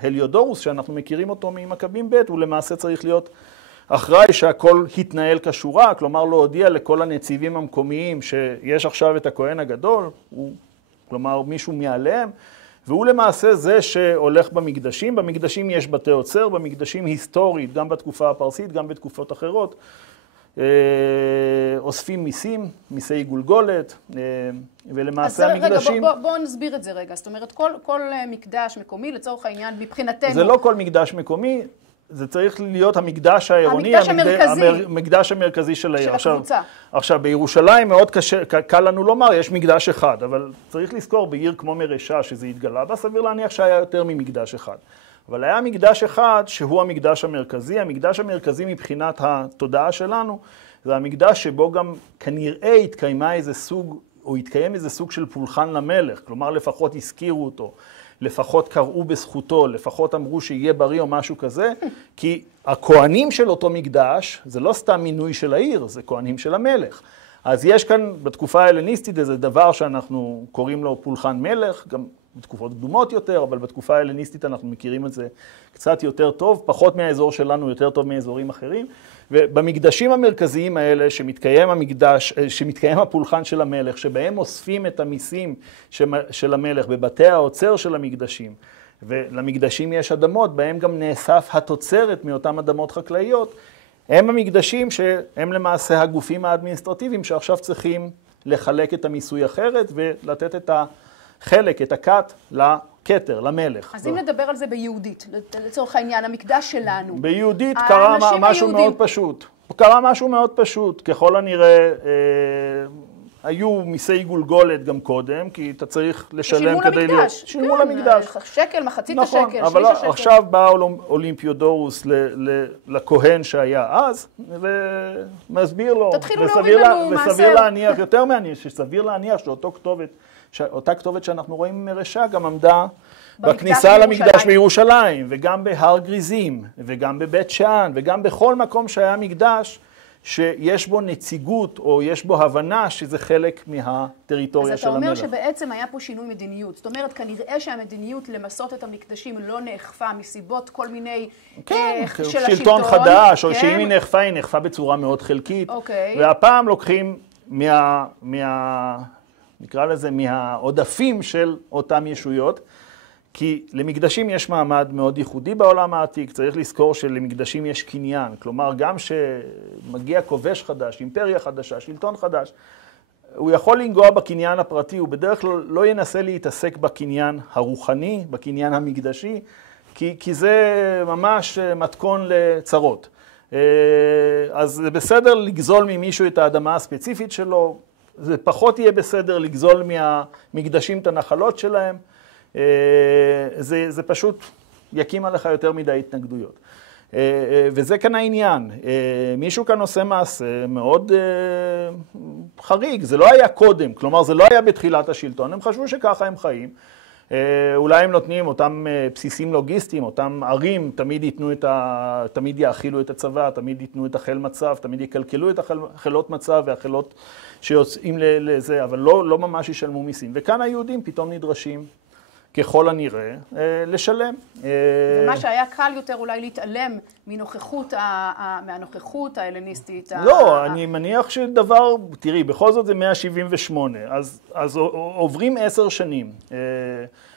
והליודורוס, שאנחנו מכירים אותו ממכבים ב', הוא למעשה צריך להיות אחראי שהכל התנהל כשורה, כלומר להודיע לכל הנציבים המקומיים שיש עכשיו את הכהן הגדול, כלומר מישהו מעליהם, והוא למעשה זה שהולך במקדשים. במקדשים יש בתי עוצר, במקדשים היסטורית, גם בתקופה הפרסית, גם בתקופות אחרות. אוספים מיסים, מיסי גולגולת, ולמעשה המקדשים... אז רגע, בואו נסביר את זה רגע. זאת אומרת, כל מקדש מקומי, לצורך העניין, מבחינתנו... זה לא כל מקדש מקומי, זה צריך להיות המקדש העירוני, המקדש המרכזי של העיר. של הקבוצה. עכשיו, בירושלים מאוד קל לנו לומר, יש מקדש אחד, אבל צריך לזכור, בעיר כמו מרשה, שזה התגלה בה, סביר להניח שהיה יותר ממקדש אחד. אבל היה מקדש אחד שהוא המקדש המרכזי. המקדש המרכזי מבחינת התודעה שלנו, זה המקדש שבו גם כנראה התקיימה איזה סוג, או התקיים איזה סוג של פולחן למלך. כלומר, לפחות הזכירו אותו, לפחות קראו בזכותו, לפחות אמרו שיהיה בריא או משהו כזה, כי הכהנים של אותו מקדש, זה לא סתם מינוי של העיר, זה כהנים של המלך. אז יש כאן בתקופה ההלניסטית איזה דבר שאנחנו קוראים לו פולחן מלך, גם בתקופות קדומות יותר, אבל בתקופה ההלניסטית אנחנו מכירים את זה קצת יותר טוב, פחות מהאזור שלנו, יותר טוב מאזורים אחרים. ובמקדשים המרכזיים האלה שמתקיים הפולחן של המלך, שבהם אוספים את המיסים של המלך בבתי האוצר של המקדשים, ולמקדשים יש אדמות, בהם גם נאסף התוצרת מאותן אדמות חקלאיות, הם המקדשים שהם למעשה הגופים האדמיניסטרטיביים שעכשיו צריכים לחלק את המיסוי אחרת ולתת את החלק, את הכת, לכתר, למלך. אז אם נדבר על זה ביהודית, לצורך העניין, המקדש שלנו. ביהודית קרה משהו מאוד פשוט. קרה משהו מאוד פשוט. ככל הנראה היו מיסי גולגולת גם קודם, כי אתה צריך לשלם כדי להיות... שילמו למקדש. שקל, מחצית השקל, שליש השקל. אבל עכשיו בא אולימפיודורוס לכהן שהיה אז, ומסביר לו, תתחילו להוריד לנו מעשר. וסביר להניח, יותר מעניין, שסביר להניח שאותה כתובת שאנחנו רואים מרשה גם עמדה בכניסה למקדש בירושלים, וגם בהר גריזים, וגם בבית שאן, וגם בכל מקום שהיה מקדש, שיש בו נציגות, או יש בו הבנה שזה חלק מהטריטוריה של המלך. אז אתה אומר שבעצם היה פה שינוי מדיניות. זאת אומרת, כנראה שהמדיניות למסות את המקדשים לא נאכפה מסיבות כל מיני כן, של השלטון. שלטון חדש, או שאם היא נאכפה, היא נאכפה בצורה מאוד חלקית. והפעם לוקחים נקרא לזה, מהעודפים של אותם ישויות, כי למקדשים יש מעמד מאוד ייחודי בעולם העתיק, צריך לזכור שלמקדשים יש קניין, כלומר גם שמגיע כובש חדש, אימפריה חדשה, שלטון חדש, הוא יכול לנגוע בקניין הפרטי, הוא בדרך כלל לא ינסה להתעסק בקניין הרוחני, בקניין המקדשי, כי זה ממש מתכון לצרות. אז זה בסדר לגזול ממישהו את האדמה הספציפית שלו, זה פחות יהיה בסדר לגזול מהמקדשים את הנחלות שלהם, זה פשוט יקים עליך יותר מדי התנגדויות. וזה כאן העניין. מישהו כאן עושה מעשה מאוד חריג, זה לא היה קודם, כלומר זה לא היה בתחילת השלטון, הם חשבו שככה הם חיים. אולי הם נותנים אותם בסיסים לוגיסטיים, אותם ערים, תמיד יאכילו את הצבא, תמיד ייתנו את החיל מצב, תמיד יקלקלו את החילות מצב והחילות שיוצאים לזה, אבל לא ממש ישלמו מיסים. וכאן היהודים פתאום נדרשים, ככל הנראה, לשלם. ומה שהיה קל יותר אולי להתעלם מהנוכחות ההלניסטית. לא, אני מניח שדבר, תראי, בכל זאת זה 178, אז עוברים 10 שנים.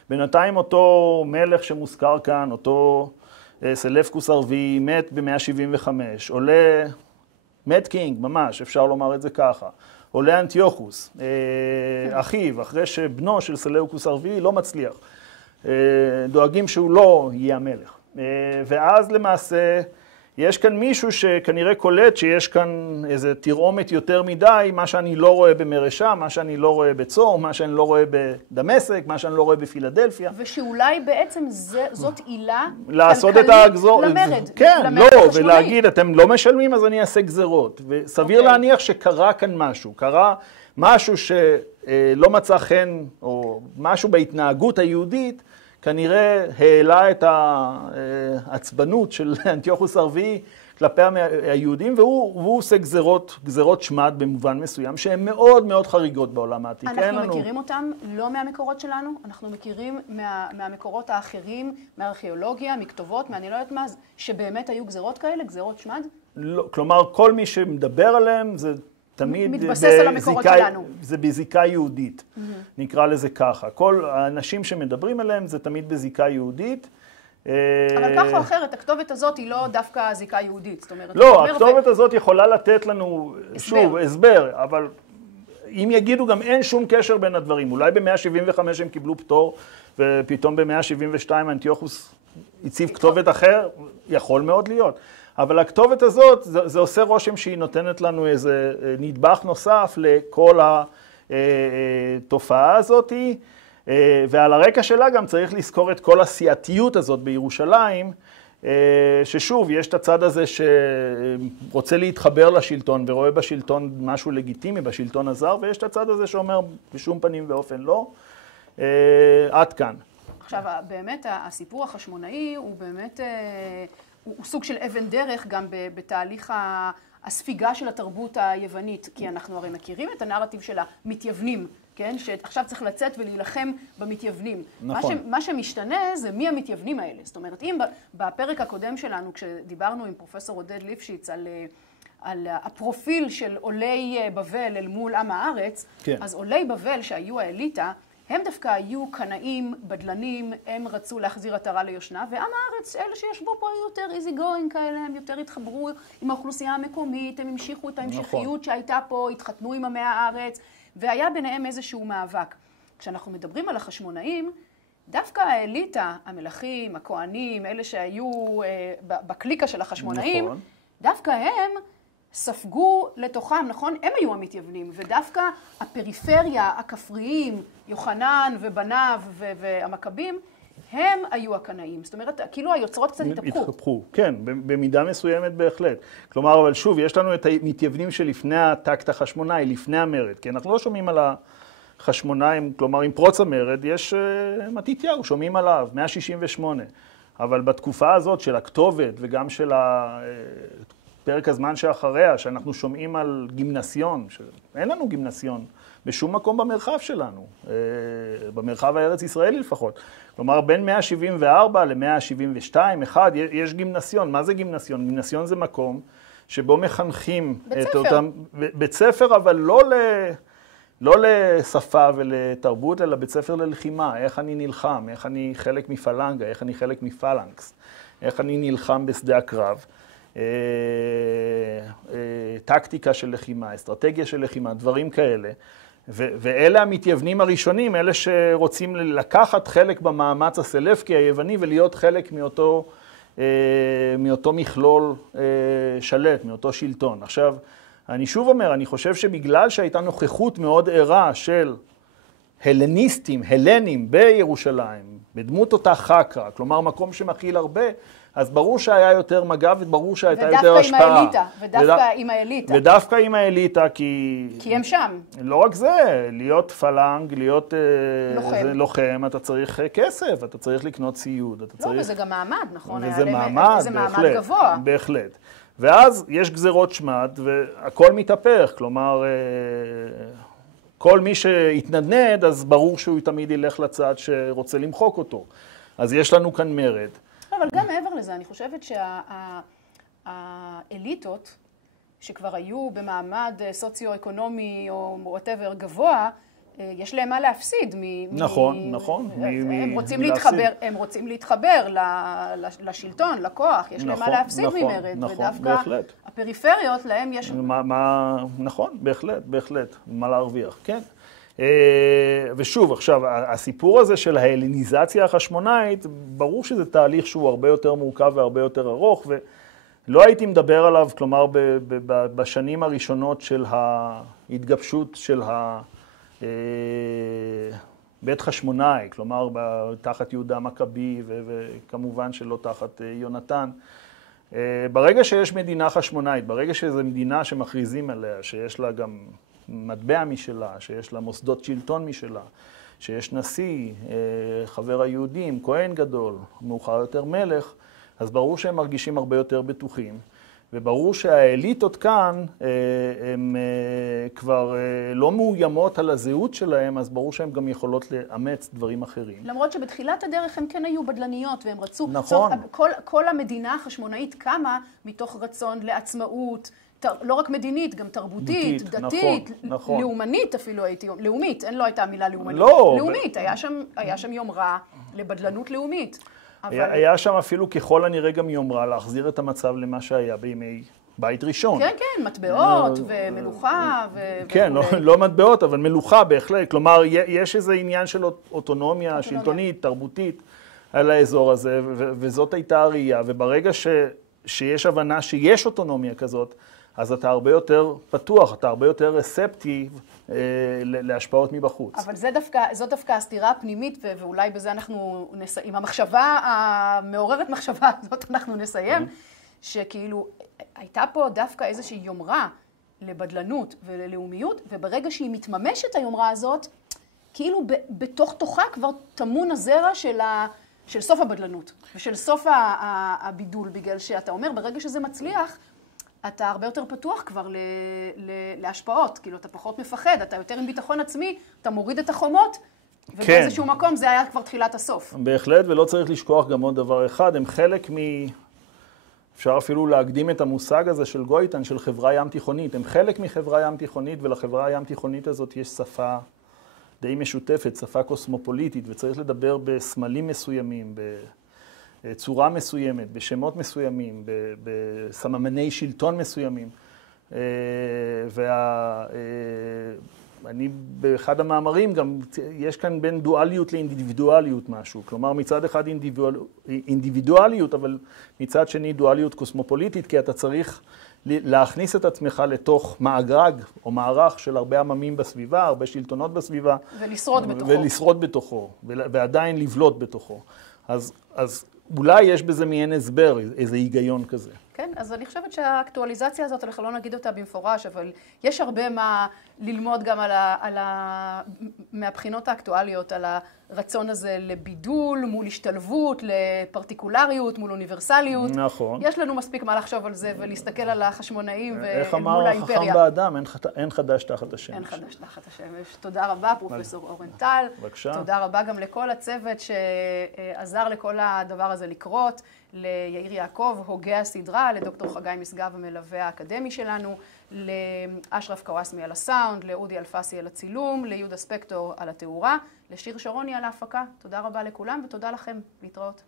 בינתיים אותו מלך שמוזכר כאן, אותו סלבקוס הרביעי, מת ב-175, עולה, מת קינג, ממש, אפשר לומר את זה ככה. עולה אנטיוכוס, אחיו, אחרי שבנו של סלאוקוס הרביעי לא מצליח. דואגים שהוא לא יהיה המלך. ואז למעשה יש כאן מישהו שכנראה קולט שיש כאן איזה תרעומת יותר מדי, מה שאני לא רואה במרשה, מה שאני לא רואה בצור, מה שאני לא רואה בדמשק, מה שאני לא רואה בפילדלפיה. ושאולי בעצם זאת עילה לעשות את הגזור... למרד. כן, לא, ולהגיד, אתם לא משלמים, אז אני אעשה גזרות. וסביר להניח שקרה כאן משהו. קרה משהו שלא מצא חן, או משהו בהתנהגות היהודית, כנראה העלה את העצבנות של אנטיוכוס הרביעי כלפי היהודים, והוא עושה גזרות שמד במובן מסוים, שהן מאוד מאוד חריגות בעולם העתיק. אנחנו מכירים אותם לא מהמקורות שלנו, אנחנו מכירים מהמקורות האחרים, מהארכיאולוגיה, מכתובות, אני לא יודעת מה, שבאמת היו גזרות כאלה, גזרות שמד? לא, כלומר, כל מי שמדבר עליהם זה תמיד מתבסס על המקורות שלנו. זה בזיקה יהודית, נקרא לזה ככה. כל האנשים שמדברים עליהם זה תמיד בזיקה יהודית, אבל כך או אחרת, הכתובת הזאת היא לא דווקא זיקה יהודית, זאת אומרת... לא, הכתובת הזאת יכולה לתת לנו, שוב, הסבר, אבל אם יגידו גם אין שום קשר בין הדברים, אולי ב-175 הם קיבלו פטור, ופתאום ב-172 אנטיוכוס הציב כתובת אחר, יכול מאוד להיות. אבל הכתובת הזאת, זה עושה רושם שהיא נותנת לנו איזה נדבך נוסף לכל התופעה הזאת, ועל הרקע שלה גם צריך לזכור את כל הסיעתיות הזאת בירושלים, ששוב, יש את הצד הזה שרוצה להתחבר לשלטון ורואה בשלטון משהו לגיטימי, בשלטון הזר, ויש את הצד הזה שאומר בשום פנים ואופן לא, עד כאן. עכשיו, באמת הסיפור החשמונאי הוא באמת, הוא סוג של אבן דרך גם בתהליך הספיגה של התרבות היוונית, כי אנחנו הרי מכירים את הנרטיב של המתייוונים, כן? שעכשיו צריך לצאת ולהילחם במתייוונים. נכון. מה שמשתנה זה מי המתייוונים האלה. זאת אומרת, אם בפרק הקודם שלנו, כשדיברנו עם פרופסור עודד ליפשיץ על הפרופיל של עולי בבל אל מול עם הארץ, כן. אז עולי בבל שהיו האליטה, הם דווקא היו קנאים, בדלנים, הם רצו להחזיר עטרה ליושנה, ועם הארץ, אלה שישבו פה היו יותר easy going כאלה, הם יותר התחברו עם האוכלוסייה המקומית, הם המשיכו את ההמשכיות שהייתה פה, התחתנו עם עמי הארץ, והיה ביניהם איזשהו מאבק. כשאנחנו מדברים על החשמונאים, דווקא האליטה, המלכים, הכהנים, אלה שהיו בקליקה של החשמונאים, נכון. דווקא הם ספגו לתוכם, נכון? הם היו המתייוונים, ודווקא הפריפריה, הכפריים, יוחנן ובניו והמכבים, הם היו הקנאים. זאת אומרת, כאילו היוצרות קצת התהפכו. כן, במידה מסוימת בהחלט. כלומר, אבל שוב, יש לנו את המתייוונים שלפני הטקט החשמונאי, לפני המרד, כי אנחנו לא שומעים על החשמונאים, כלומר, עם פרוץ המרד, יש מתתיהו, שומעים עליו, 168. אבל בתקופה הזאת של הכתובת וגם של פרק הזמן שאחריה, שאנחנו שומעים על גימנסיון, אין לנו גימנסיון בשום מקום במרחב שלנו, במרחב הארץ ישראלי לפחות. כלומר, בין 174 ל-172, יש גימנסיון. מה זה גימנסיון? גימנסיון זה מקום שבו מחנכים את אותם... בית ספר, אבל לא לשפה ולתרבות, אלא בית ספר ללחימה. איך אני נלחם, איך אני חלק מפלנגה, איך אני חלק מפלנקס, איך אני נלחם בשדה הקרב. טקטיקה של לחימה, אסטרטגיה של לחימה, דברים כאלה. ואלה המתייוונים הראשונים, אלה שרוצים לקחת חלק במאמץ הסלפקי היווני ולהיות חלק מאותו מכלול שלט, מאותו שלטון. עכשיו, אני שוב אומר, אני חושב שבגלל שהייתה נוכחות מאוד ערה של הלניסטים, הלנים בירושלים, בדמות אותה חקרא, כלומר מקום שמכיל הרבה, אז ברור שהיה יותר מגע וברור שהייתה יותר השפעה. ודווקא עם האליטה. ודווקא עם האליטה, כי הם שם. לא רק זה, להיות פלנג, להיות לוחם, אתה צריך כסף, אתה צריך לקנות ציוד. לא, וזה גם מעמד, נכון? וזה מעמד, זה מעמד גבוה. בהחלט. ואז יש גזירות שמד והכל מתהפך, כלומר, כל מי שהתנדנד, אז ברור שהוא תמיד ילך לצד שרוצה למחוק אותו. אז יש לנו כאן מרד. אבל גם מעבר לזה, אני חושבת שהאליטות, שכבר היו במעמד סוציו-אקונומי או whatever גבוה, יש להם מה להפסיד. נכון, נכון. הם רוצים להתחבר לשלטון, לכוח, יש להם מה להפסיד ממרד. ודווקא הפריפריות, להם יש... נכון, בהחלט, בהחלט, מה להרוויח, כן. ושוב, עכשיו, הסיפור הזה של ההלניזציה החשמונאית, ברור שזה תהליך שהוא הרבה יותר מורכב והרבה יותר ארוך, ולא הייתי מדבר עליו, כלומר, בשנים הראשונות של ההתגבשות של בית חשמונאי, כלומר, תחת יהודה מכבי, וכמובן שלא תחת יונתן. ברגע שיש מדינה חשמונאית, ברגע שזו מדינה שמכריזים עליה, שיש לה גם מטבע משלה, שיש לה מוסדות שלטון משלה, שיש נשיא, חבר היהודים, כהן גדול, מאוחר יותר מלך, אז ברור שהם מרגישים הרבה יותר בטוחים, וברור שהאליטות כאן הן כבר לא מאוימות על הזהות שלהם, אז ברור שהן גם יכולות לאמץ דברים אחרים. למרות שבתחילת הדרך הן כן היו בדלניות, והם רצו... נכון. כל המדינה החשמונאית קמה מתוך רצון לעצמאות, לא רק מדינית, גם תרבותית, דתית, נכון. לאומנית אפילו הייתי, לאומית, אין לא הייתה מילה לאומנית. לא. לאומית, היה שם יומרה לבדלנות לאומית. היה שם אפילו ככל הנראה גם יומרה להחזיר את המצב למה שהיה בימי בית ראשון. כן, כן, מטבעות ומלוכה כן, לא מטבעות, אבל מלוכה בהחלט. כלומר, יש איזה עניין של אוטונומיה שלטונית, תרבותית על האזור הזה, וזאת הייתה הראייה. וברגע שיש הבנה שיש אוטונומיה כזאת, אז אתה הרבה יותר פתוח, אתה הרבה יותר רספטי להשפעות מבחוץ. אבל זו דווקא הסתירה הפנימית, ואולי בזה אנחנו נסיים, עם המחשבה המעוררת מחשבה הזאת אנחנו נסיים, שכאילו הייתה פה דווקא איזושהי יומרה לבדלנות וללאומיות, וברגע שהיא מתממשת היומרה הזאת, כאילו בתוך תוכה כבר טמון הזרע של סוף הבדלנות ושל סוף הבידול, בגלל שאתה אומר, ברגע שזה מצליח, אתה הרבה יותר פתוח כבר להשפעות, כאילו אתה פחות מפחד, אתה יותר עם ביטחון עצמי, אתה מוריד את החומות, ובאיזשהו מקום זה היה כבר תחילת הסוף. בהחלט, ולא צריך לשכוח גם עוד דבר אחד, הם חלק אפשר אפילו להקדים את המושג הזה של גויטן, של חברה ים תיכונית. הם חלק מחברה ים תיכונית, ולחברה הים תיכונית הזאת יש שפה די משותפת, שפה קוסמופוליטית, וצריך לדבר בסמלים מסוימים, בצורה מסוימת, בשמות מסוימים, בסממני שלטון מסוימים. אני באחד המאמרים גם, יש כאן בין דואליות לאינדיבידואליות משהו. כלומר, מצד אחד אינדיבידואליות, אבל מצד שני דואליות קוסמופוליטית, כי אתה צריך להכניס את עצמך לתוך מאגרג או מערך של הרבה עממים בסביבה, הרבה שלטונות בסביבה. ולשרוד בתוכו. ולשרוד בתוכו, ועדיין לבלוט בתוכו. אז אולי יש בזה מעין הסבר, איזה היגיון כזה. כן, אז אני חושבת שהאקטואליזציה הזאת, אנחנו לא נגיד אותה במפורש, אבל יש הרבה מה ללמוד גם מהבחינות האקטואליות, על הרצון הזה לבידול, מול השתלבות, לפרטיקולריות, מול אוניברסליות. נכון. יש לנו מספיק מה לחשוב על זה ולהסתכל על החשמונאים מול האימפריה. איך אמר החכם באדם, אין חדש תחת השמש. אין חדש תחת השמש. תודה רבה, פרופסור אורן טל. בבקשה. תודה רבה גם לכל הצוות שעזר לכל הדבר הזה לקרות, ליאיר יעקב, הוגה הסדרה, לדוקטור חגי משגב, המלווה האקדמי שלנו, לאשרף קוואסמי על הסאונד, לאודי אלפסי על הצילום, ליהודה ספקטור על התאורה, לשיר שרוני על ההפקה. תודה רבה לכולם ותודה לכם. להתראות.